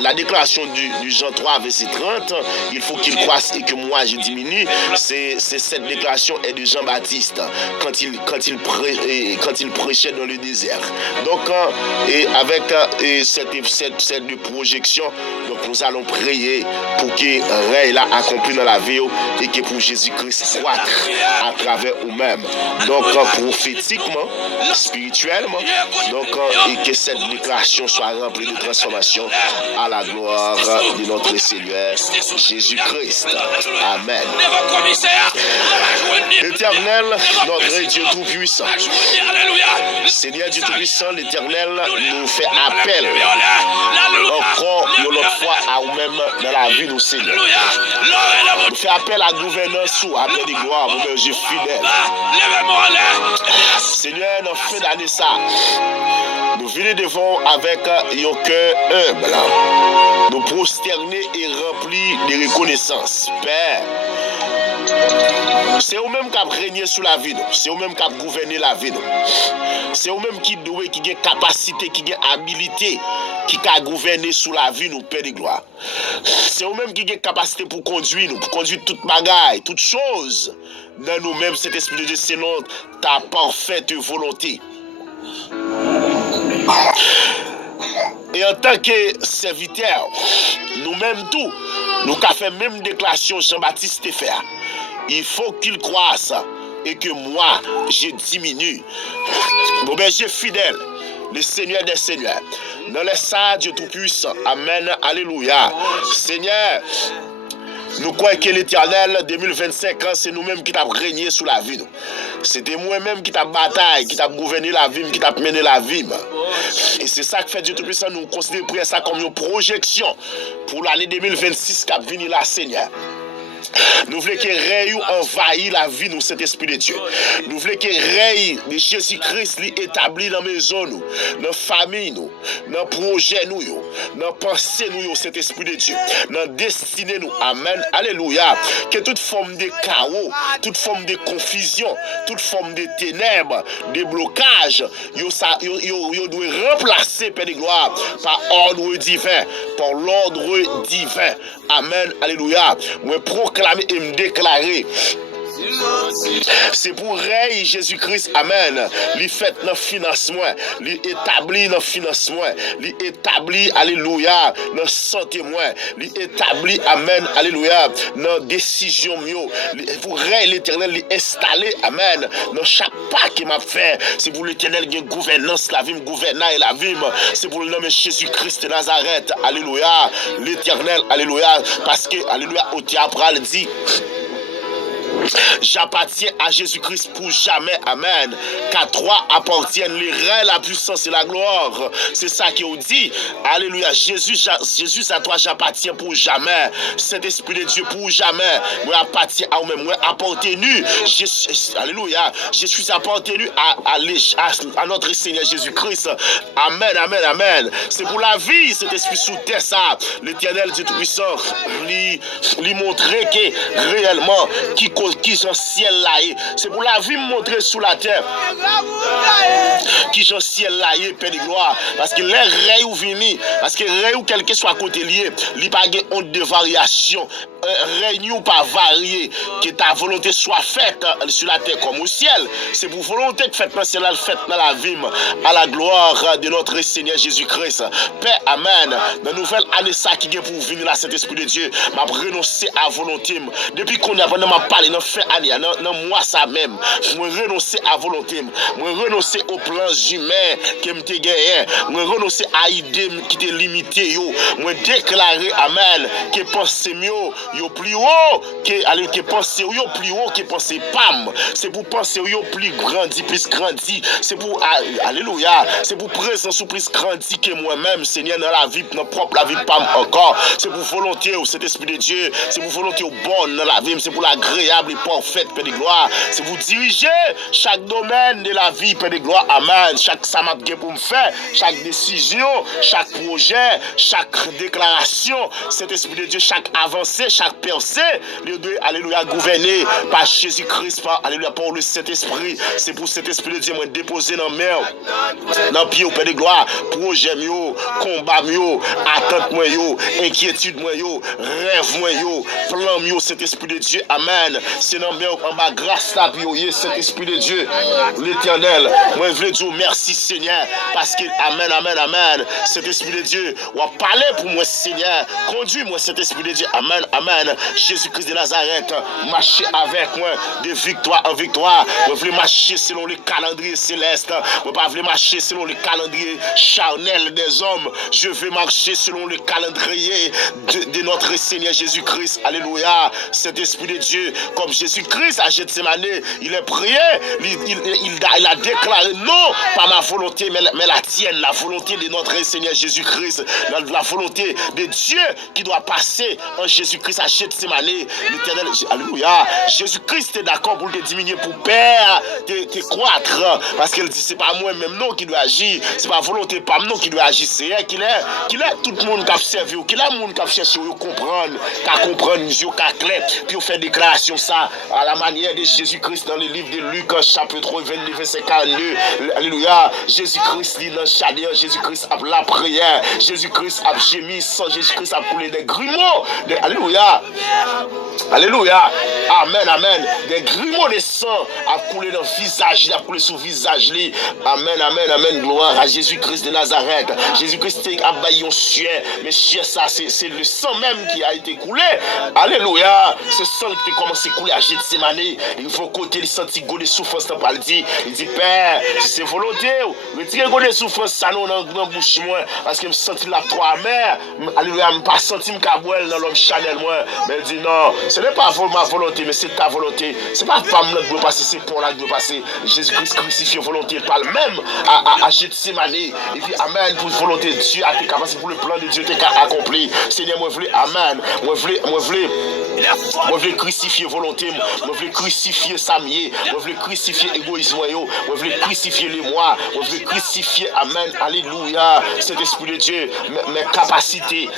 la déclaration du Jean 3, verset 30. Il faut qu'il croisse et que moi je diminue. C'est cette déclaration est de Jean-Baptiste quand il prêchait dans le désert. Donc, et avec cette projection, donc nous allons prier pour que règne là accompli dans la vie et que pour Jésus-Christ croître à travers nous-mêmes. Donc, prophétiquement, spirituellement, donc, et que cette déclaration soit remplie de transformation à la gloire de notre Seigneur Jésus-Christ. Amen. L'Éternel, notre Dieu Tout-Puissant, Seigneur Dieu Tout-Puissant, l'Éternel nous fait appel encore une autre fois à nous-mêmes dans la vie de Seigneur. Nous fait appel à la gouvernance ou appel de gloire, mon berger fidèle. Seigneur, dans fin d'année ça, nous venons devant avec un cœur humble, nous prosterner et remplis de reconnaissance. Père, C'est eux-mêmes qui ont régné sur la vie. C'est eux-mêmes qui ont gouverné la vie. C'est eux-mêmes qui doué, qui ont capacité, qui ont habilité, qui ont gouverné sur la vie, nous, Père de gloire. C'est eux-mêmes qui ont capacité pour conduire nous, pour conduire toute bagaille, toute chose dans nous-mêmes, cet esprit de Dieu, selon ta parfaite volonté. Et en tant que serviteur, nous-mêmes tout, nous avons fait même déclaration Jean-Baptiste fait. Il faut qu'il croisse et que moi, je diminue. Mon berger fidèle, le Seigneur des Seigneurs, dans les salles Dieu Tout-Puissant. Amen, alléluia. Seigneur, nous croyons que l'Éternel 2025 c'est nous-mêmes qui t'avons régné sous la vie. C'était moi-même qui t'a bataille, qui t'a gouverné la vie, qui t'a mené la vie. Et c'est ça que fait Dieu Tout-Puissant, nous considérons ça comme une projection pour l'année 2026 qui a venu là, Seigneur. Nous voulons que Réu envahisse la vie de cet esprit de Dieu. Nous voulons que Réu de Jésus-Christ établit dans la maison, dans la famille, dans le projet, dans la pensée, cet esprit de Dieu, dans la destinée. Amen. Alléluia. Que toute forme de chaos, toute forme de confusion, toute forme de ténèbres, de blocage, vous doit remplacer, Père de gloire, par ordre divin, par l'ordre divin. Amen. Alléluia. Moi, proclamer et me déclarer. C'est pour Rey Jésus-Christ, amen. Lui fait dans financement, lui établit dans financement, lui établit, alléluia, dans santé moi, lui établit, amen, alléluia, dans décision mieux. Pour Rey l'Éternel, lui installer, amen, dans chaque pas qu'il m'a fait. C'est pour l'Éternel qui gouvernance la vie, gouvernant et la vie. C'est pour le nom de Jésus-Christ de Nazareth, alléluia, l'Éternel, alléluia, parce que, alléluia, au théâtre, il dit. J'appartiens à Jésus-Christ pour jamais, amen. Qu'à toi appartiennent les reins, la puissance et la gloire. C'est ça qu'on dit. Alléluia. Jésus à toi j'appartiens pour jamais. Cet esprit de Dieu pour jamais. Moi appartiens à moi-même. Moi appartenu. Alléluia. Je suis appartenu à notre Seigneur Jésus-Christ. Amen, amen, amen. C'est pour la vie, cet esprit sous terre, ça. L'Éternel Dieu Tout-Puissant lui montrer que réellement qui sont ciel là, c'est pour la vie montrer sous la terre qui sont ciel là, Père de gloire, parce que les règles ou vini, parce que règles ou quel que soit côté lié, il n'y a pas de honte de variation. Règne ou pas varié, que ta volonté soit faite sur la terre comme au ciel. C'est pour volonté que faite dans le ciel, faite dans la vie, à la gloire de notre Seigneur Jésus-Christ. Père, amen. Dans la nouvelle année, ça qui est pour venir là, cet esprit de Dieu, m'a renoncé à volonté. Depuis qu'on a pendant ma parlé, dans fin année, dans moi ça même, moi renoncer à volonté, moi renoncer aux plans humains qui me t'ai gagné, moi renoncer à idées qui t'ai limité, moi déclarer, amen, que penser mieux. Yo plus haut que penser yo plus haut que penser pam, c'est pour penser yo plus grandi, c'est pour alléluia, c'est pour présence ou plus grandi que moi-même, Seigneur, dans la vie, dans propre la vie pam encore, c'est pour volonté ou cet esprit de Dieu, c'est pour volonté au bon dans la vie, c'est pour l'agréable et parfaite, Père de gloire, c'est pour diriger chaque domaine de la vie, Père de gloire, amen, chaque samat pour me faire, chaque décision, chaque projet, chaque déclaration, cet esprit de Dieu, chaque avancée, chaque percée, le Dieu, alléluia, gouverné par Jésus-Christ, par, alléluia, par le Saint-Esprit. C'est pour cet esprit de Dieu, moi, déposé dans la main, dans le pied au Père de gloire, projet mieux, combat mieux, attente moi, inquiétude moi, rêve moi, plan mieux, cet esprit de Dieu, amen. C'est dans la main, en bas, grâce là, cet esprit de Dieu, l'Éternel. Moi, je veux dire merci, Seigneur, parce que, amen, amen, amen, cet esprit de Dieu, on va parler pour moi, Seigneur, conduis-moi, cet esprit de Dieu, amen, amen. Jésus-Christ de Nazareth, marcher avec moi de victoire en victoire. Je veux marcher selon le calendrier céleste. Je ne veux pas marcher selon le calendrier charnel des hommes. Je veux marcher selon le calendrier de notre Seigneur Jésus-Christ. Alléluia. Cet esprit de Dieu, comme Jésus-Christ à Gethsémane, il est prié. Il a déclaré non, pas ma volonté, mais la tienne, la volonté de notre Seigneur Jésus-Christ, la volonté de Dieu qui doit passer en Jésus-Christ à Gethsémane, l'Éternel, alléluia. Jésus-Christ est d'accord pour te diminuer, pour Père, te croître, parce qu'il dit c'est pas moi-même non qui doit agir, c'est pas volonté pas non qui doit agir, c'est elle qu'il est tout le monde qui a observé, qu'il est le monde qui a cherché à comprendre, qui a clair, puis on fait déclaration ça à la manière de Jésus-Christ dans le livre de Luc, chapitre 22, verset 42. Alléluia. Jésus-Christ lit dans Chadien, Jésus-Christ a la prière, Jésus-Christ a gémi, sans Jésus-Christ a coulé des grumeaux. Alléluia. Alléluia. Amen, amen. Des grumeaux de sang a coulé dans le visage, il a coulé sur le visage. Amen, amen, amen. Gloire à Jésus-Christ de Nazareth. Jésus-Christ a baillé un suet. Mais chien, ça, c'est le sang même qui a été coulé. Alléluia. Ce sang qui a commencé à couler à Gethsemane. Il faut côté les sentiments de souffrance. Il dit, Père, si c'est volonté, retirez les souffrances, ça nous dans la bouche, moi. Parce que je me sens la trop amère. Alléluia, je ne pas senti me dans l'homme Chanel, moi. Mais il dit, non, ce n'est pas ma volonté, mais c'est ta volonté. Ce n'est pas femme qui doit passer, c'est pour là qui doit passer. Jésus-Christ crucifié, volonté, il parle même à Gethsemane. Et puis, amen, pour volonté de Dieu, à tes capacités, pour le plan de Dieu, t'es accompli. Seigneur, moi, je voulais, amen. Moi, je voulais crucifier volonté, moi, je voulais crucifier Samier, moi, je voulais crucifier égoïsme, moi, je voulais crucifier les moi, je voulais crucifier, amen, alléluia, cet esprit de Dieu, mes capacités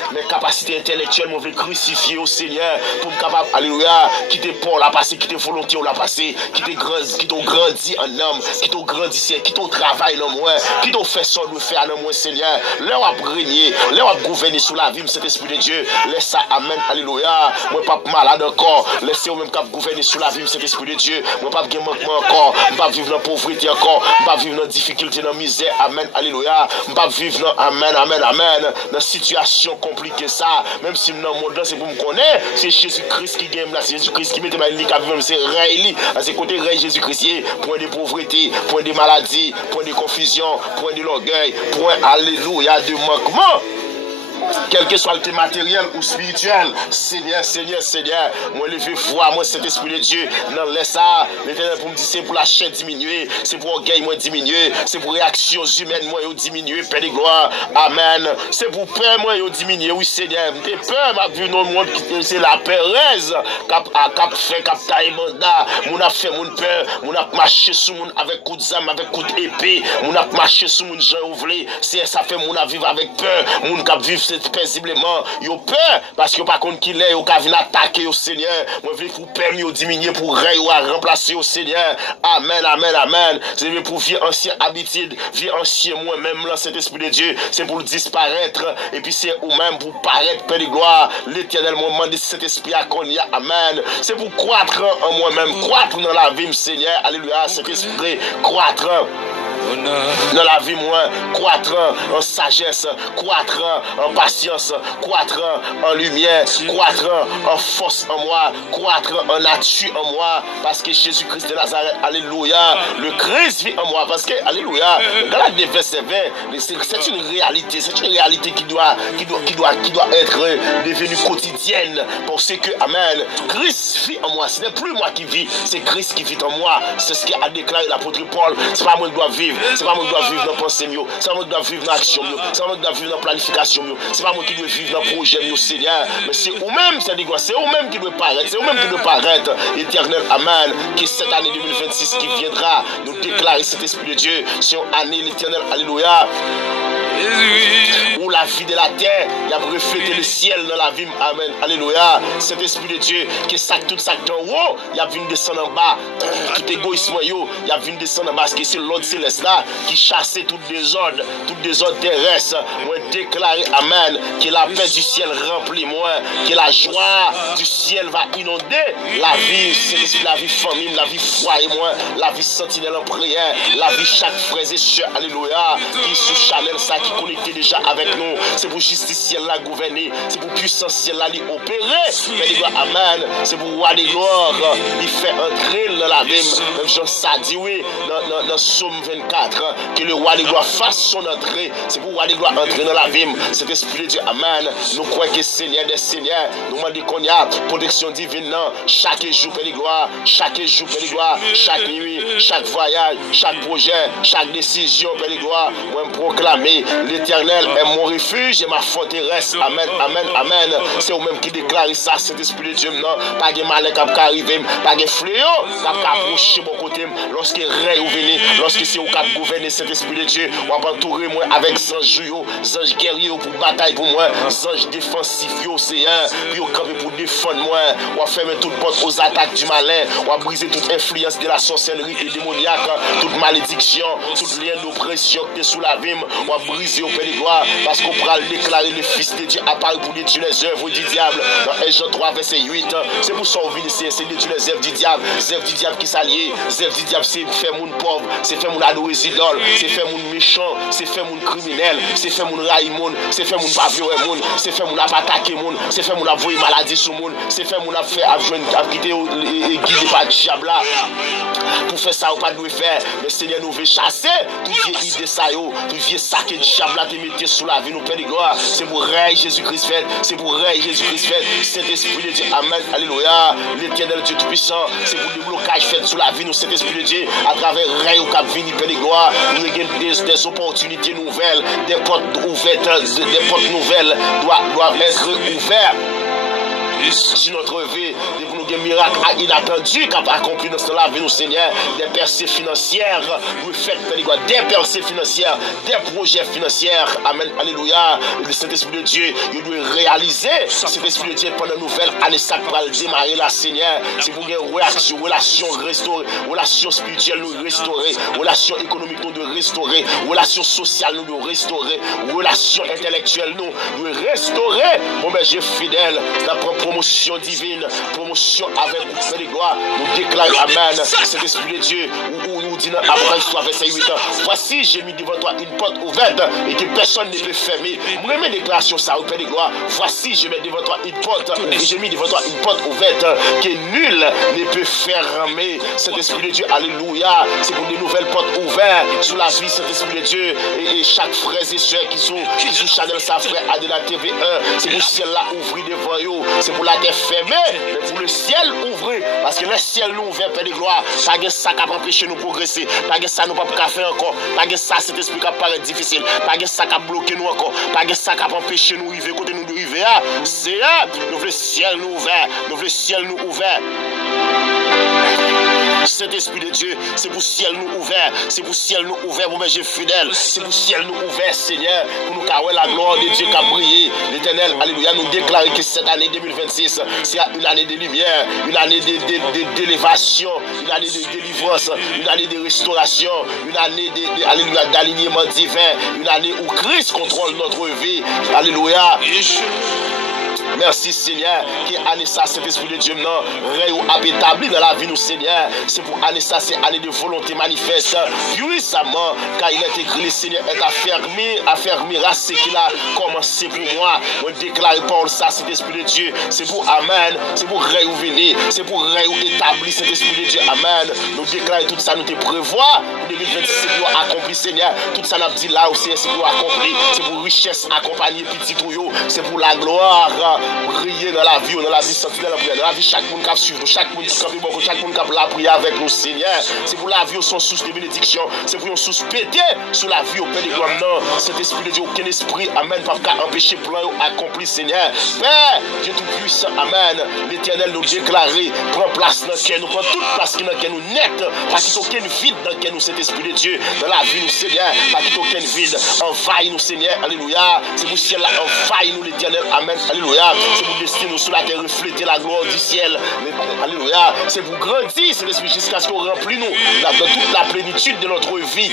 intellectuelles, moi, je voulais crucifier au Seigneur, pour me capable, alléluia, quitter pour la passer, quitter volonté, on l'a passé, quitter grandi en homme, quitter grandi, quitter travail dans moi, quitter fait ça de faire dans moi, Seigneur, là, on va régner, là, on va gouverner sous la vie, cet esprit de Dieu, laisse ça, amen, alléluia, moi, pas malade encore, laissez-vous même cap gouverner sous la vie, cet esprit de Dieu, moi, pas de manquement encore, pas vivre dans la pauvreté encore, pas vivre dans la difficulté, dans la misère, amen, alléluia, pas vivre dans, amen, amen, amen, dans une situation compliquée, ça, même si dans le monde, c'est pour me connaître, c'est Jésus-Christ qui gagne là, c'est Jésus-Christ qui met ma vie, c'est Ray, à ses côtés, Ray Jésus-Christ, point de pauvreté, point de maladie, point de confusion, point de l'orgueil, point, alléluia, de manquement. Quel que soit le matériel ou spirituel, Seigneur, moi lever foi, moi cet esprit de Dieu, non laisse ça, l'Éternel pour me dire c'est pour la chair diminuer, c'est pour orgueil moi diminuer, c'est pour réactions humaines moi diminuer, Père de gloire, amen, c'est pour peur moi diminuer, oui Seigneur, j'ai peur, ma vie dans le monde c'est la Perez, cap fait, cap taille mandat, mon a fait mon peur, mon a marché sous mon avec coup de zame, avec coup d'épée, mon a marché sous mon gens ouvré, c'est ça fait mon a vivre avec peur, mon cap vivre paisiblement, yo peur parce que par contre qu'il est, yo ka vinn attaquer au Seigneur. Moi je pour permis diminuer pour remplacer au Seigneur. Amen, amen, amen. C'est pour vie ancienne habitude, vie ancien moi-même là cet esprit de Dieu, c'est pour disparaître et puis c'est ou même pour paraître Père de gloire. L'Éternel m'a demandé cet esprit à qu'on y a. Amen. C'est pour croître en moi-même, croître dans la vie, Seigneur. Alléluia, cet esprit croître dans la vie, moi, croître en sagesse, croître en patience, croître en lumière, croître en force en moi, croître en nature en moi, parce que Jésus-Christ de Nazareth, alléluia, le Christ vit en moi, parce que, alléluia, dans la verset 20, c'est une réalité qui doit être devenue quotidienne, parce que, amen, Christ vit en moi, ce n'est plus moi qui vis, c'est Christ qui vit en moi, c'est ce qu'a déclaré l'apôtre Paul, c'est pas moi qui dois vivre. C'est pas moi qui dois vivre dans la pensée, c'est pas moi qui dois vivre dans l'action, c'est pas moi qui dois vivre dans la planification, c'est pas moi qui dois vivre dans le projet, Seigneur, mais c'est vous-même, c'est vous-même qui doit paraître, c'est vous-même qui doit paraître, éternel, amen, que cette année 2026 qui viendra nous déclarer cet esprit de Dieu, sur une année, l'éternel, alléluia, où la vie de la terre, il a reflété le ciel dans la vie, amen, alléluia, cet esprit de Dieu, qui est tout ça en haut, il a vu descendre en bas, tout égoïsme, il a vu descendre en bas, parce que c'est l'ordre céleste là, qui chassait tout désordre terrestre, moi déclarer, amen, que la paix du ciel remplit moi, que la joie du ciel va inonder la vie, c'est la vie famille, la vie foyer, moi, la vie sentinelle en prière, la vie chaque frère et soeur, alléluia, qui sous Chanel ça, qui connecté déjà avec nous, c'est pour justice ciel là gouverner, c'est pour puissance ciel là opérer, amen, c'est pour roi des gloires, il fait entrer dans la vie, même Jean ça dit oui, dans Somme 24, que le roi des gloires fasse son entrée, c'est pour le roi des gloires entrer dans la vie, cet esprit de Dieu, amen, nous croyons que Seigneur des Seigneurs, nous demandons qu'on y a protection divine, chaque jour, Père de gloire, chaque jour, Père de gloire, chaque nuit, chaque voyage, chaque projet, chaque décision, Père de gloire, moi proclamer, l'Éternel est mon mon refuge et ma forteresse. Amen, amen, amen. C'est vous-même qui déclarez ça, cet esprit de Dieu. Non, pas de malin qui peut arriver, pas de fléau qui peut approcher mon côté. Lorsque règne ou venez, lorsque c'est vous qui gouvernez cet esprit de Dieu, on va entourer moi avec anges guerriers pour bataille pour moi, anges défensifs, Seigneur, puis on campe pour défendre moi. On va fermer toute porte aux attaques du malin, on va briser toute influence de la sorcellerie et démoniaque, toute malédiction, toute lien d'oppression qui est sous la vie, on va briser au Père de gloire, parce qu'on pourra déclarer le Fils de Dieu apparu pour détruire les œuvres du diable. Dans 1 Jean 3, verset 8, c'est pour ça qu'on vient ici, c'est détruire les œuvres du diable. Les œuvres du diable qui s'allient, les œuvres du diable, c'est faire mon pauvre, c'est faire mon adorer idole, c'est faire mon méchant, c'est faire mon criminel, c'est faire mon raï monde, c'est faire mon pas violer monde, c'est faire mon attaquer monde, c'est faire mon avoyer maladie sur monde, c'est faire mon faire quitter et guider par diable là. Pour faire ça, on pas de faire. Mais Seigneur nous veut chasser tout vieille idée ça yo, tout vieille sac de diable là te mettre sur la vie nous Père de gloire. C'est pour règne Jésus-Christ fait, c'est pour règne Jésus-Christ fait. Saint-Esprit de Dieu, amen, alléluia. L'Éternel Dieu tout puissant, c'est pour le blocage fait sur la vie nous Saint-Esprit de Dieu à travers règne au cap vini Père de gloire. Nous avons des opportunités nouvelles, des portes ouvertes, des portes nouvelles doivent être ouvertes. Si notre vie, pour nous des miracles inattendus qui accomplis dans la vie, nous Seigneur, des percées financières, nous faisons des percées financières, des projets financiers, amen, alléluia. Le Saint-Esprit de Dieu, il doit réaliser cet Esprit de Dieu pendant la nouvelle année sacrale démarrer la Seigneur. C'est pour une réaction, relation restaurée, relation spirituelle nous restaurer, relation économique nous de restaurer, relation sociale nous de restaurer, relation intellectuelle nous de restaurer. Mon berger fidèle, la promotion divine, promotion avec vous, de gloire, nous déclarons amen. Cet esprit de Dieu, où nous dit dans Apocalypse 3, verset 8, voici, j'ai mis devant toi une porte ouverte et que personne ne peut fermer. Moi, mes déclarations, ça, au Père de gloire, voici, je mets devant toi une porte, et j'ai mis devant toi une porte ouverte que nul ne peut fermer. Cet esprit de Dieu, alléluia, c'est pour de nouvelles portes ouvertes sous la vie, cet esprit de Dieu, et chaque frère et soeur qui sont Chanel, sa frère, Adela TV1, c'est pour le ciel là ouvrir devant eux, c'est pour la terre fermée, mais pour le ciel ouvrir, parce que le ciel nous ouvert, Père de gloire, pas de ça qui a empêché nous progresser, pas de ça nous pas faire encore, pas de ça cet esprit qui paraît difficile, pas de ça qui a bloqué nous encore, pas de ça qui a empêché nous arriver côté nous de arriver, c'est là, nous le ciel nous ouvert, nous le ciel nous ouvert. Cet esprit de Dieu, c'est pour ciel nous ouvert, c'est pour ciel nous ouvert, mon berger fidèle, c'est pour ciel nous ouvert, Seigneur, pour nous carrer la gloire de Dieu qui a brillé. L'Éternel, alléluia, nous déclare que cette année 2026 sera une année de lumière, une année d'élévation, une année de délivrance, une année de restauration, une année d'alignement divin, une année où Christ contrôle notre vie. Alléluia. Merci Seigneur, qui année ça, cet esprit de Dieu, non, a établi dans la vie, nous Seigneur. C'est pour année ça, c'est année de volonté manifeste, puissamment, car il est écrit, le Seigneur est affermira ce qu'il a commencé pour moi. On déclare Paul ça, cet esprit de Dieu, c'est pour Amen, c'est pour réouvrir, c'est pour établir cet esprit de Dieu, Amen. Nous déclarons tout ça, nous te prévoit, pour 2026, c'est pour accomplir, Seigneur. Tout ça, nous dit là aussi, c'est pour accomplir, c'est pour richesse, accompagner petit tuyau, c'est pour la gloire. Briller dans la vie sentinelle en prière, dans la vie chaque monde qui suivre, chaque monde qui campe beaucoup, chaque monde qui la prière avec nous Seigneur. C'est pour la vie son source de bénédiction, c'est pour une source pété sur la vie au Père de gloire. Non, cet esprit de Dieu, aucun esprit, amen, pas empêcher plan accompli Seigneur. Père, Dieu tout puissant, amen. L'Éternel nous déclarer, prend place dans lequel nous, prend toute place dans lequel nous net, pas qu'il n'y ait aucun vide dans lequel nous, cet esprit de Dieu, dans la vie nous Seigneur, pas qu'il n'y ait aucun vide, envahit nous Seigneur, alléluia. C'est pour ciel là, envahit nous l'Éternel, amen, alléluia. C'est pour destiner nous sur la terre, refléter la gloire du ciel. Alléluia. C'est pour grandir, c'est l'esprit jusqu'à ce qu'on remplit nous dans toute la plénitude de notre vie.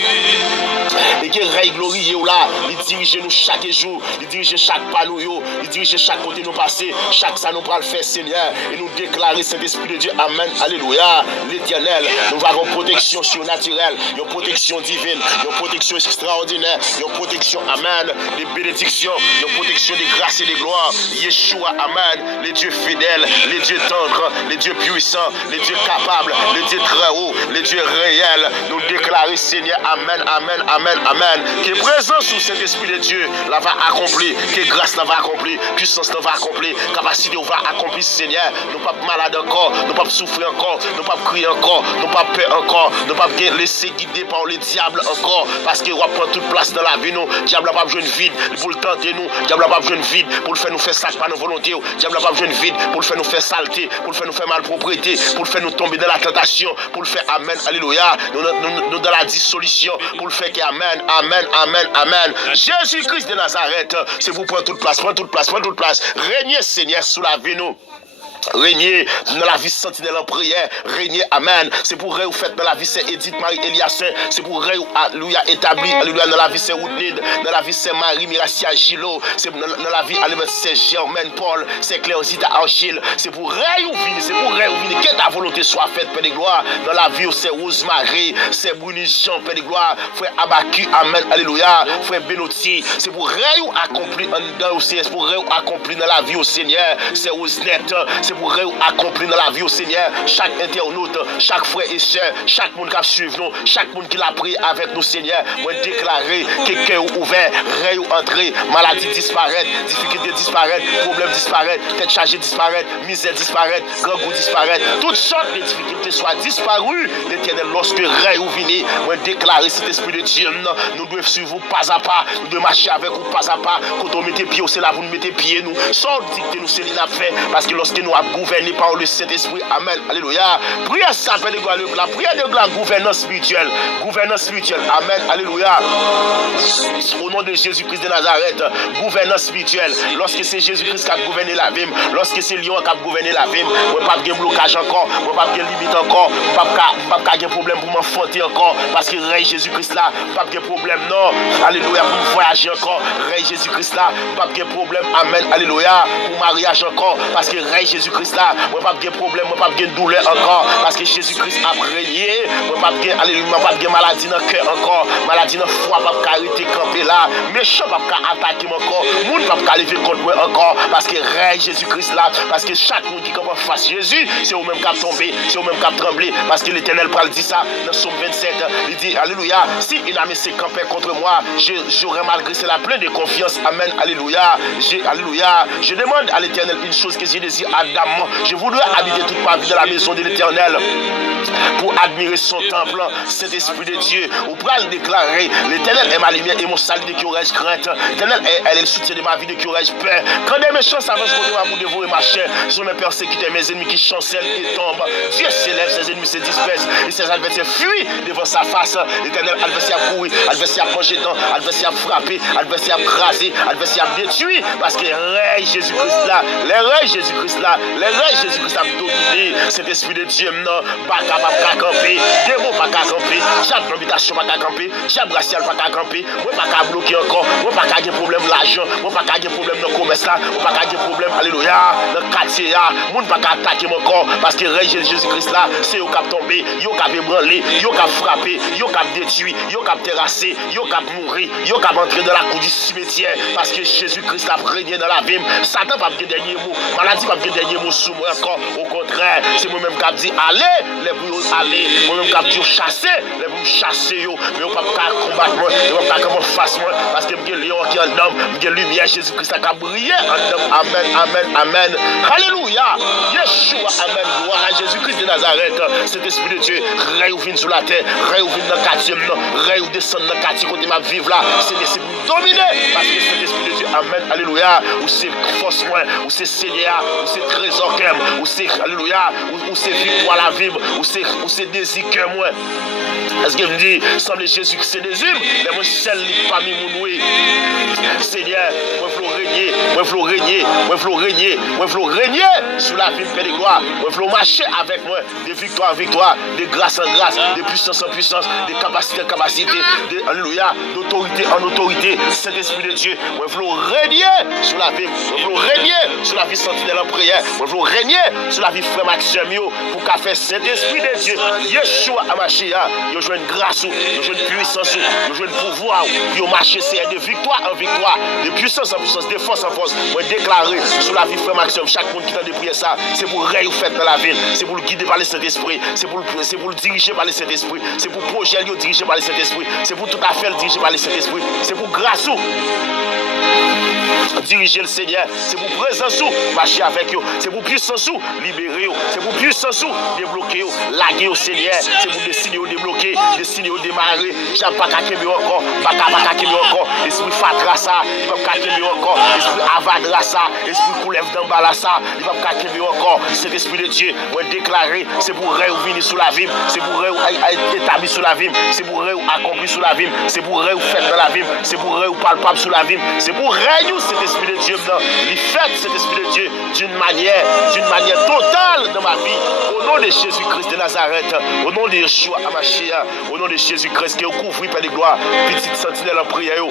Et qu'il règne glorieux là, il dirige nous chaque jour, il dirige chaque pas nous, il dirige chaque côté nous passer, chaque ça nous prend le faire Seigneur. Et nous déclarer cet esprit de Dieu, amen, alléluia. L'Éternel, nous avons une protection surnaturelle, une protection divine, une protection extraordinaire, une protection, amen, des bénédictions, une protection des grâces et des gloires. Yeshua Yeshua, amen. Les dieux fidèles, les dieux tendres, les dieux puissants, les dieux capables, les dieux très hauts, les dieux réels. Nous déclarons, Seigneur, amen, amen, amen, amen. Que présence sous cet esprit de Dieu la va accomplir, que grâce la va accomplir, puissance la va accomplir, capacité va accomplir, Seigneur. Nous pas malades encore, nous pas souffrir encore, nous pas crier encore, nous pas peur encore, nous pas laisser guider par les diables encore, parce que on prend toute place dans la vie nous. Diable n'a pas besoin de vide pour le tenter nous, diable n'a pas besoin de vide pour le faire nous faire ça par nos volontés, diable n'a pas besoin de vide pour le faire nous faire saleté, pour le faire nous faire malpropriété, pour le faire nous tomber dans la tentation, pour le faire amen, alléluia, nous dans la dissolution, pour le faire que amen, amen, amen, amen. Jésus-Christ de Nazareth, c'est vous prendre toute place, prendre toute place, prendre toute place. Régnez Seigneur sous la vie nous. Régner dans la vie sentinelle en prière, régner, amen. C'est pour vous faites dans la vie c'est Edith Marie Eliassin, c'est pour alléluia établi, alléluia dans la vie c'est Woodnid, dans la vie c'est Marie Miracia Gilo, c'est dans la vie alléluia c'est Germaine Paul, c'est Cléosita Archil, c'est pour réouvrir, c'est pour réouvrir, que ta volonté soit faite, Père de gloire. Dans la vie c'est Rosemary, c'est Bruni Jean, Père de gloire, frère Abacu, amen, alléluia, frère Benotti, c'est pour accomplir en dedans aussi, c'est pour accomplir dans la vie au Seigneur, c'est Rosenette, c'est pour accomplir dans la vie au Seigneur. Chaque internaute, chaque frère et soeur, chaque monde qui suit nous, chaque monde qui l'a pris avec nous, Seigneur, moi déclarer que cœur ouvert, rêve entré, maladie disparaître, difficulté disparaître, problème disparaître, tête chargée disparaître, misère disparaître, grand goût disparaître, toutes sortes de difficultés soient disparues. L'Éternel, lorsque rêve vient, moi déclarer cet esprit de Dieu, nous devons suivre pas à pas, nous devons marcher avec vous pas à pas. Quand on met pied, c'est là vous nous mettez pied nous, sans dicter nous, c'est l'a fait, parce que lorsque nous gouverné par le Saint-Esprit, amen, alléluia. Prière ça, Père de gloire, la prière de gloire, gouvernance spirituelle, amen, alléluia. Au nom de Jésus-Christ de Nazareth, gouvernance spirituelle. Lorsque c'est Jésus-Christ qui a gouverné la vie, lorsque c'est Lion qui a gouverné la vie, on ne pas de blocage encore, on ne pas de limite encore, on ne pas de problème pour m'enfanter encore, parce que Rey Jésus-Christ là, pas de problème, non, alléluia, pour voyager encore, Rey Jésus-Christ là, pas de problème, amen, alléluia, pour mariage encore, parce que Rey Jésus-Christ là, moi pas de problème, moi pas de douleur encore, parce que Jésus-Christ a régné, moi pas de alléluia, pas de maladie dans le cœur encore, maladie dans le foie, pas de arrêter camper là, méchant pas de attaquer encore, monde pas de lever contre moi encore, parce que Rey Jésus-Christ là, parce que chaque monde qui commence face Jésus, c'est au même qui a tombé, c'est au même qui a tremblé, parce que l'Éternel parle dit ça dans Somme 27, il dit alléluia, si il a mis ses campés contre moi, j'aurais malgré cela plein de confiance, amen, alléluia, alléluia, je demande à l'Éternel une chose que j'ai désiré Adam, je voudrais habiter toute ma vie dans la maison de l'Éternel pour admirer son temple, cet esprit de Dieu, ou pour le déclarer, l'Éternel est ma lumière et mon salut de qui aurais-je crainte, l'Éternel elle est le soutien de ma vie de qui aurais-je peur, quand des méchants s'avancent contre moi pour dévorer ma chair, je me persécuter mes ennemis qui chancellent et tombent, Dieu s'élève, ses ennemis se dispersent, et ses adversaires fuient devant sa face, l'Éternel adversaire a couru, adversaire a mangé dedans, adversaire a frappé, adversaire a crasé, adversaire a détruit, parce que Rey Jésus-Christ là, les Rey Jésus-Christ là, les Rey Jésus-Christ a dominé cet esprit de Dieu, non, pas capable de camper, démon pas capable de camper, diable d'invitation pas capable de camper, diable racial pas capable de camper, moi pas capable de bloquer encore, moi pas capable de problème l'argent, moi pas capable de problème dans le commerce là, moi pas capable de problème, alléluia, dans le quartier là, moi pas capable d'attaquer encore, parce que Rey Jésus-Christ là, c'est eux qui ont tombé, ils ont ébranlé, ils ont frappé, ils ont détruit, ils ont terrassé, ils ont mouru, ils ont entré dans la cour du cimetière, parce que Jésus-Christ a régné dans la vie, Satan pas de dernier mot, maladie pas de dernier mot sur moi encore, au contraire, c'est moi-même qui a dit allez, les bouillons allez, moi-même qui a dit chasser, les bouillons chasser, mais on ne peut pas combattre moi, on ne peut pas comment face moi, parce que je suis lion qui est en homme, je suis lumière, Jésus-Christ a brillé en homme, amen, amen, amen, alléluia, Yeshua, amen, gloire à Jésus-Christ de Nazareth, cet esprit de Dieu, réouvre sur la terre, réouvre dans le quartier, réouvre descendre dans le quartier côté ma vivre là, c'est laissé pour dominer, parce que cet esprit de Dieu, amen, alléluia, ou c'est force moi, ou c'est Seigneur, ou c'est trésor qu'aime, ou c'est alléluia, ou c'est victoire la vivre, ou c'est désir que moi. Est-ce que me dit, semble Jésus qui c'est désir, mais moi seul parmi mon oui. Seigneur, moi je veux régner, moi je veux régner, moi je veux régner, moi je veux régner sous la vie de gloire, moi je veux marcher avec moi de victoire en victoire, de grâce en grâce, de puissance en puissance, de capacité en capacité, de alléluia, d'autorité en autorité, cet esprit de Dieu, moi je veux régner sur la vie, moi je veux régner sur la vie sentinelle en prière, Moi, je veux régner sur la vie frère Maxime, pour qu'à faire Saint-Esprit de Dieu, Yeshua Amashia, yo joue une grâce, yo joue une puissance, yo joue une pouvoir, yo marcher de victoire en victoire, de puissance en puissance, de force en force. Moi, déclarer sur la vie frère Maxime, chaque monde qui t'a de prier ça, c'est pour réussir fait dans la ville, c'est pour le guider par le Saint-Esprit, c'est pour le diriger par le Saint-Esprit, c'est pour le projet dirigé par le Saint-Esprit, c'est pour tout affaire dirigé par le Saint-Esprit, c'est pour grâce diriger le Seigneur, c'est pour présence marcher avec eux, c'est pour puissance libérer, c'est pour puissance débloquer, laguer au Seigneur, c'est pour destiner au débloquer, destiner au démarrer, j'aime pas qu'à encore, encore, esprit fatra ça, il va pas qu'à encore, esprit avadra ça, esprit coulève d'en bas là ça, il va pas qu'à encore, cet esprit de Dieu, moi déclarer, c'est pour venir sous la vie, c'est pour être établi sous la vie, c'est pour accomplir sous la vie, c'est pour faire dans la vie, c'est pour palpable sous la vie, c'est pour cet esprit de Dieu maintenant, il fait cet esprit de Dieu d'une manière totale dans ma vie, au nom de Jésus-Christ de Nazareth, au nom de Yeshua Amashia, au nom de Jésus-Christ qui est couvert par des gloires, petite sentinelle en prière,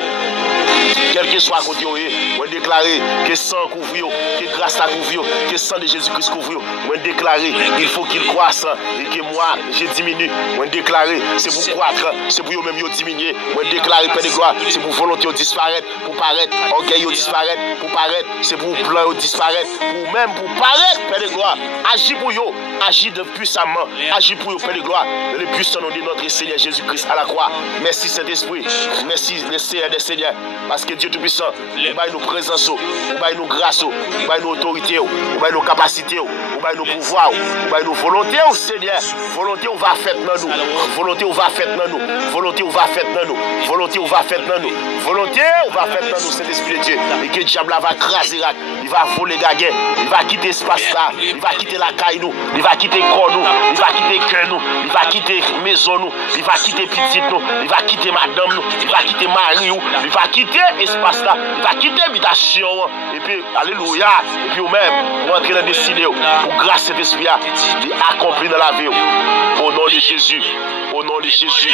quel que soit à côté, on déclarer que sang couvre, que grâce à couvre, que sang de Jésus-Christ couvre, on déclarer il faut qu'il croisse et que moi je diminue, on déclarer c'est pour croître, c'est pour eux-mêmes diminuer, on déclarer Père de gloire, c'est pour volonté disparaître, pour paraître, orgueil disparaître, pour paraître, c'est pour plan disparaître, pour même pour paraître, Père de gloire, agis pour eux, agis de puissamment, agis pour eux, Père de gloire, le puissant nom de notre Seigneur Jésus-Christ à la croix. Merci Saint-Esprit, merci le Seigneur des Seigneurs, parce que Dieu Tout-Puissant, il va nous présence, il va nous grâce, il va nous autorité, il va nous capacités, il va nous pouvoir, il va nous volonté, Seigneur, volonté on va faire dans nous, volonté on va faire dans nous, volonté on va faire dans nous, volonté on va faire dans nous, volonté on va faire dans nous, Saint-Esprit de Dieu, et que le diable va craser, il va voler gaguet, il va quitter l'espace là, il va quitter la caille nous, il va quitter le corps nous, il va quitter le cœur nous, il va quitter la maison nous, il va quitter petite nous, il va quitter madame nous, il va quitter mari nous, il va quitter l'espace là, il va quitter l'habitation, et puis alléluia, et puis vous-même, pour entrer dans le destiné, pour grâce cet esprit là, accomplir dans la vie, au nom de Jésus. Au nom de Jésus,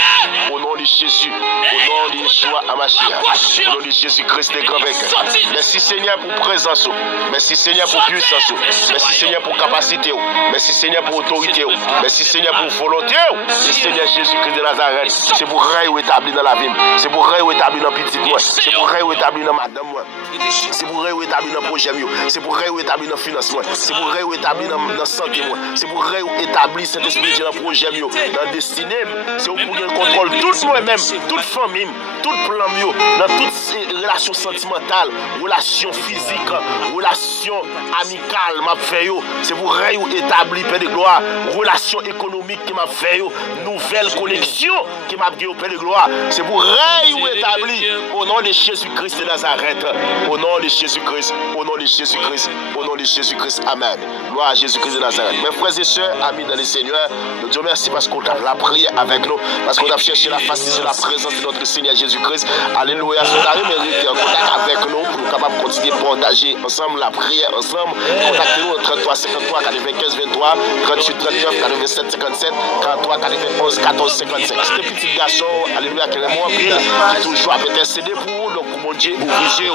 au nom de Jésus, au nom de Yeshua Amashia, au nom de Jésus-Christ des grands vainqueurs. Merci Seigneur pour présence, merci Seigneur pour puissance, merci Seigneur pour capacité, merci Seigneur pour autorité, merci Seigneur pour volonté. Seigneur Jésus-Christ de Nazareth, c'est pour réétablir dans la vie, c'est pour réétablir dans la petite moi, c'est pour réétablir dans madame moi, c'est pour réétablir dans le projet, c'est pour réétablir dans le financement, c'est pour réétablir dans la santé, c'est pour réétablir cet esprit dans le projet, dans la destinée. C'est pour qu'il contrôle tout nous-mêmes, toute famille, tout plan mieux, dans toutes ces relations sentimentales, relations physiques, relations amicales, m'a fait c'est pour réétablir Père de gloire, relations économiques qui m'a fait nouvelles connexions qui m'a dit au Père de gloire, c'est pour réétablir au nom de Jésus-Christ de Nazareth, au nom de Jésus-Christ, au nom de Jésus-Christ, au nom de Jésus-Christ, amen. Gloire à Jésus-Christ de Nazareth. Mes frères et sœurs, amis dans le Seigneur, nous disons merci parce qu'on a la prière avec nous, parce qu'on a cherché la face de la présence de notre Seigneur Jésus-Christ. Alléluia, son arrêt mérite en contact avec nous pour nous capables de continuer à partager ensemble la prière ensemble. Contactez-nous au 33 53 95 23, 38 39 87 57, 43 91 14 55. C'est un petit garçon, alléluia, qui est moi qui toujours a peut-être cédé pour vous, donc pour mon Dieu, ouvrir,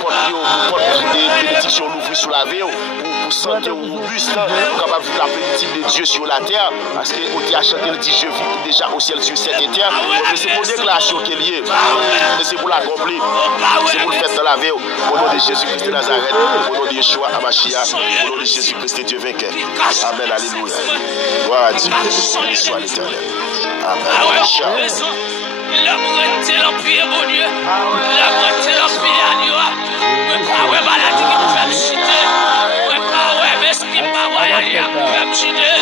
pour porter des bénédictions, l'ouvrir sous la vie, pour santé robuste, pour capable de la plénitude de Dieu sur la terre, parce qu'on a chanté le dit je vis déjà au ciel sur cette terre. C'est pour déclaration qui est liée, c'est pour l'accomplir, c'est pour le faire dans la vie, au nom de Jésus-Christ de Nazareth, au nom de Yeshua Amashia, au nom de Jésus-Christ de Dieu vainqueur. Amen, alléluia. Gloire à Dieu, béni soit l'Éternel. Amen. Ciao. L'amour était l'empire, mon Dieu. L'amour était l'empire, Dieu. Pas ouais, maladie qui nous fait chiter. Pas ouais, mais ce qui m'a voyagé, même chiter.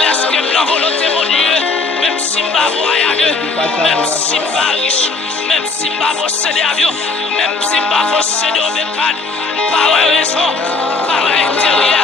Laisse que la volonté, mon Dieu. Même si m'a voyagé, même si m'a riche, même si m'a possédé avion, même si m'a possédé au bécane. Pas ouais, raison. Pas ouais, intérieur.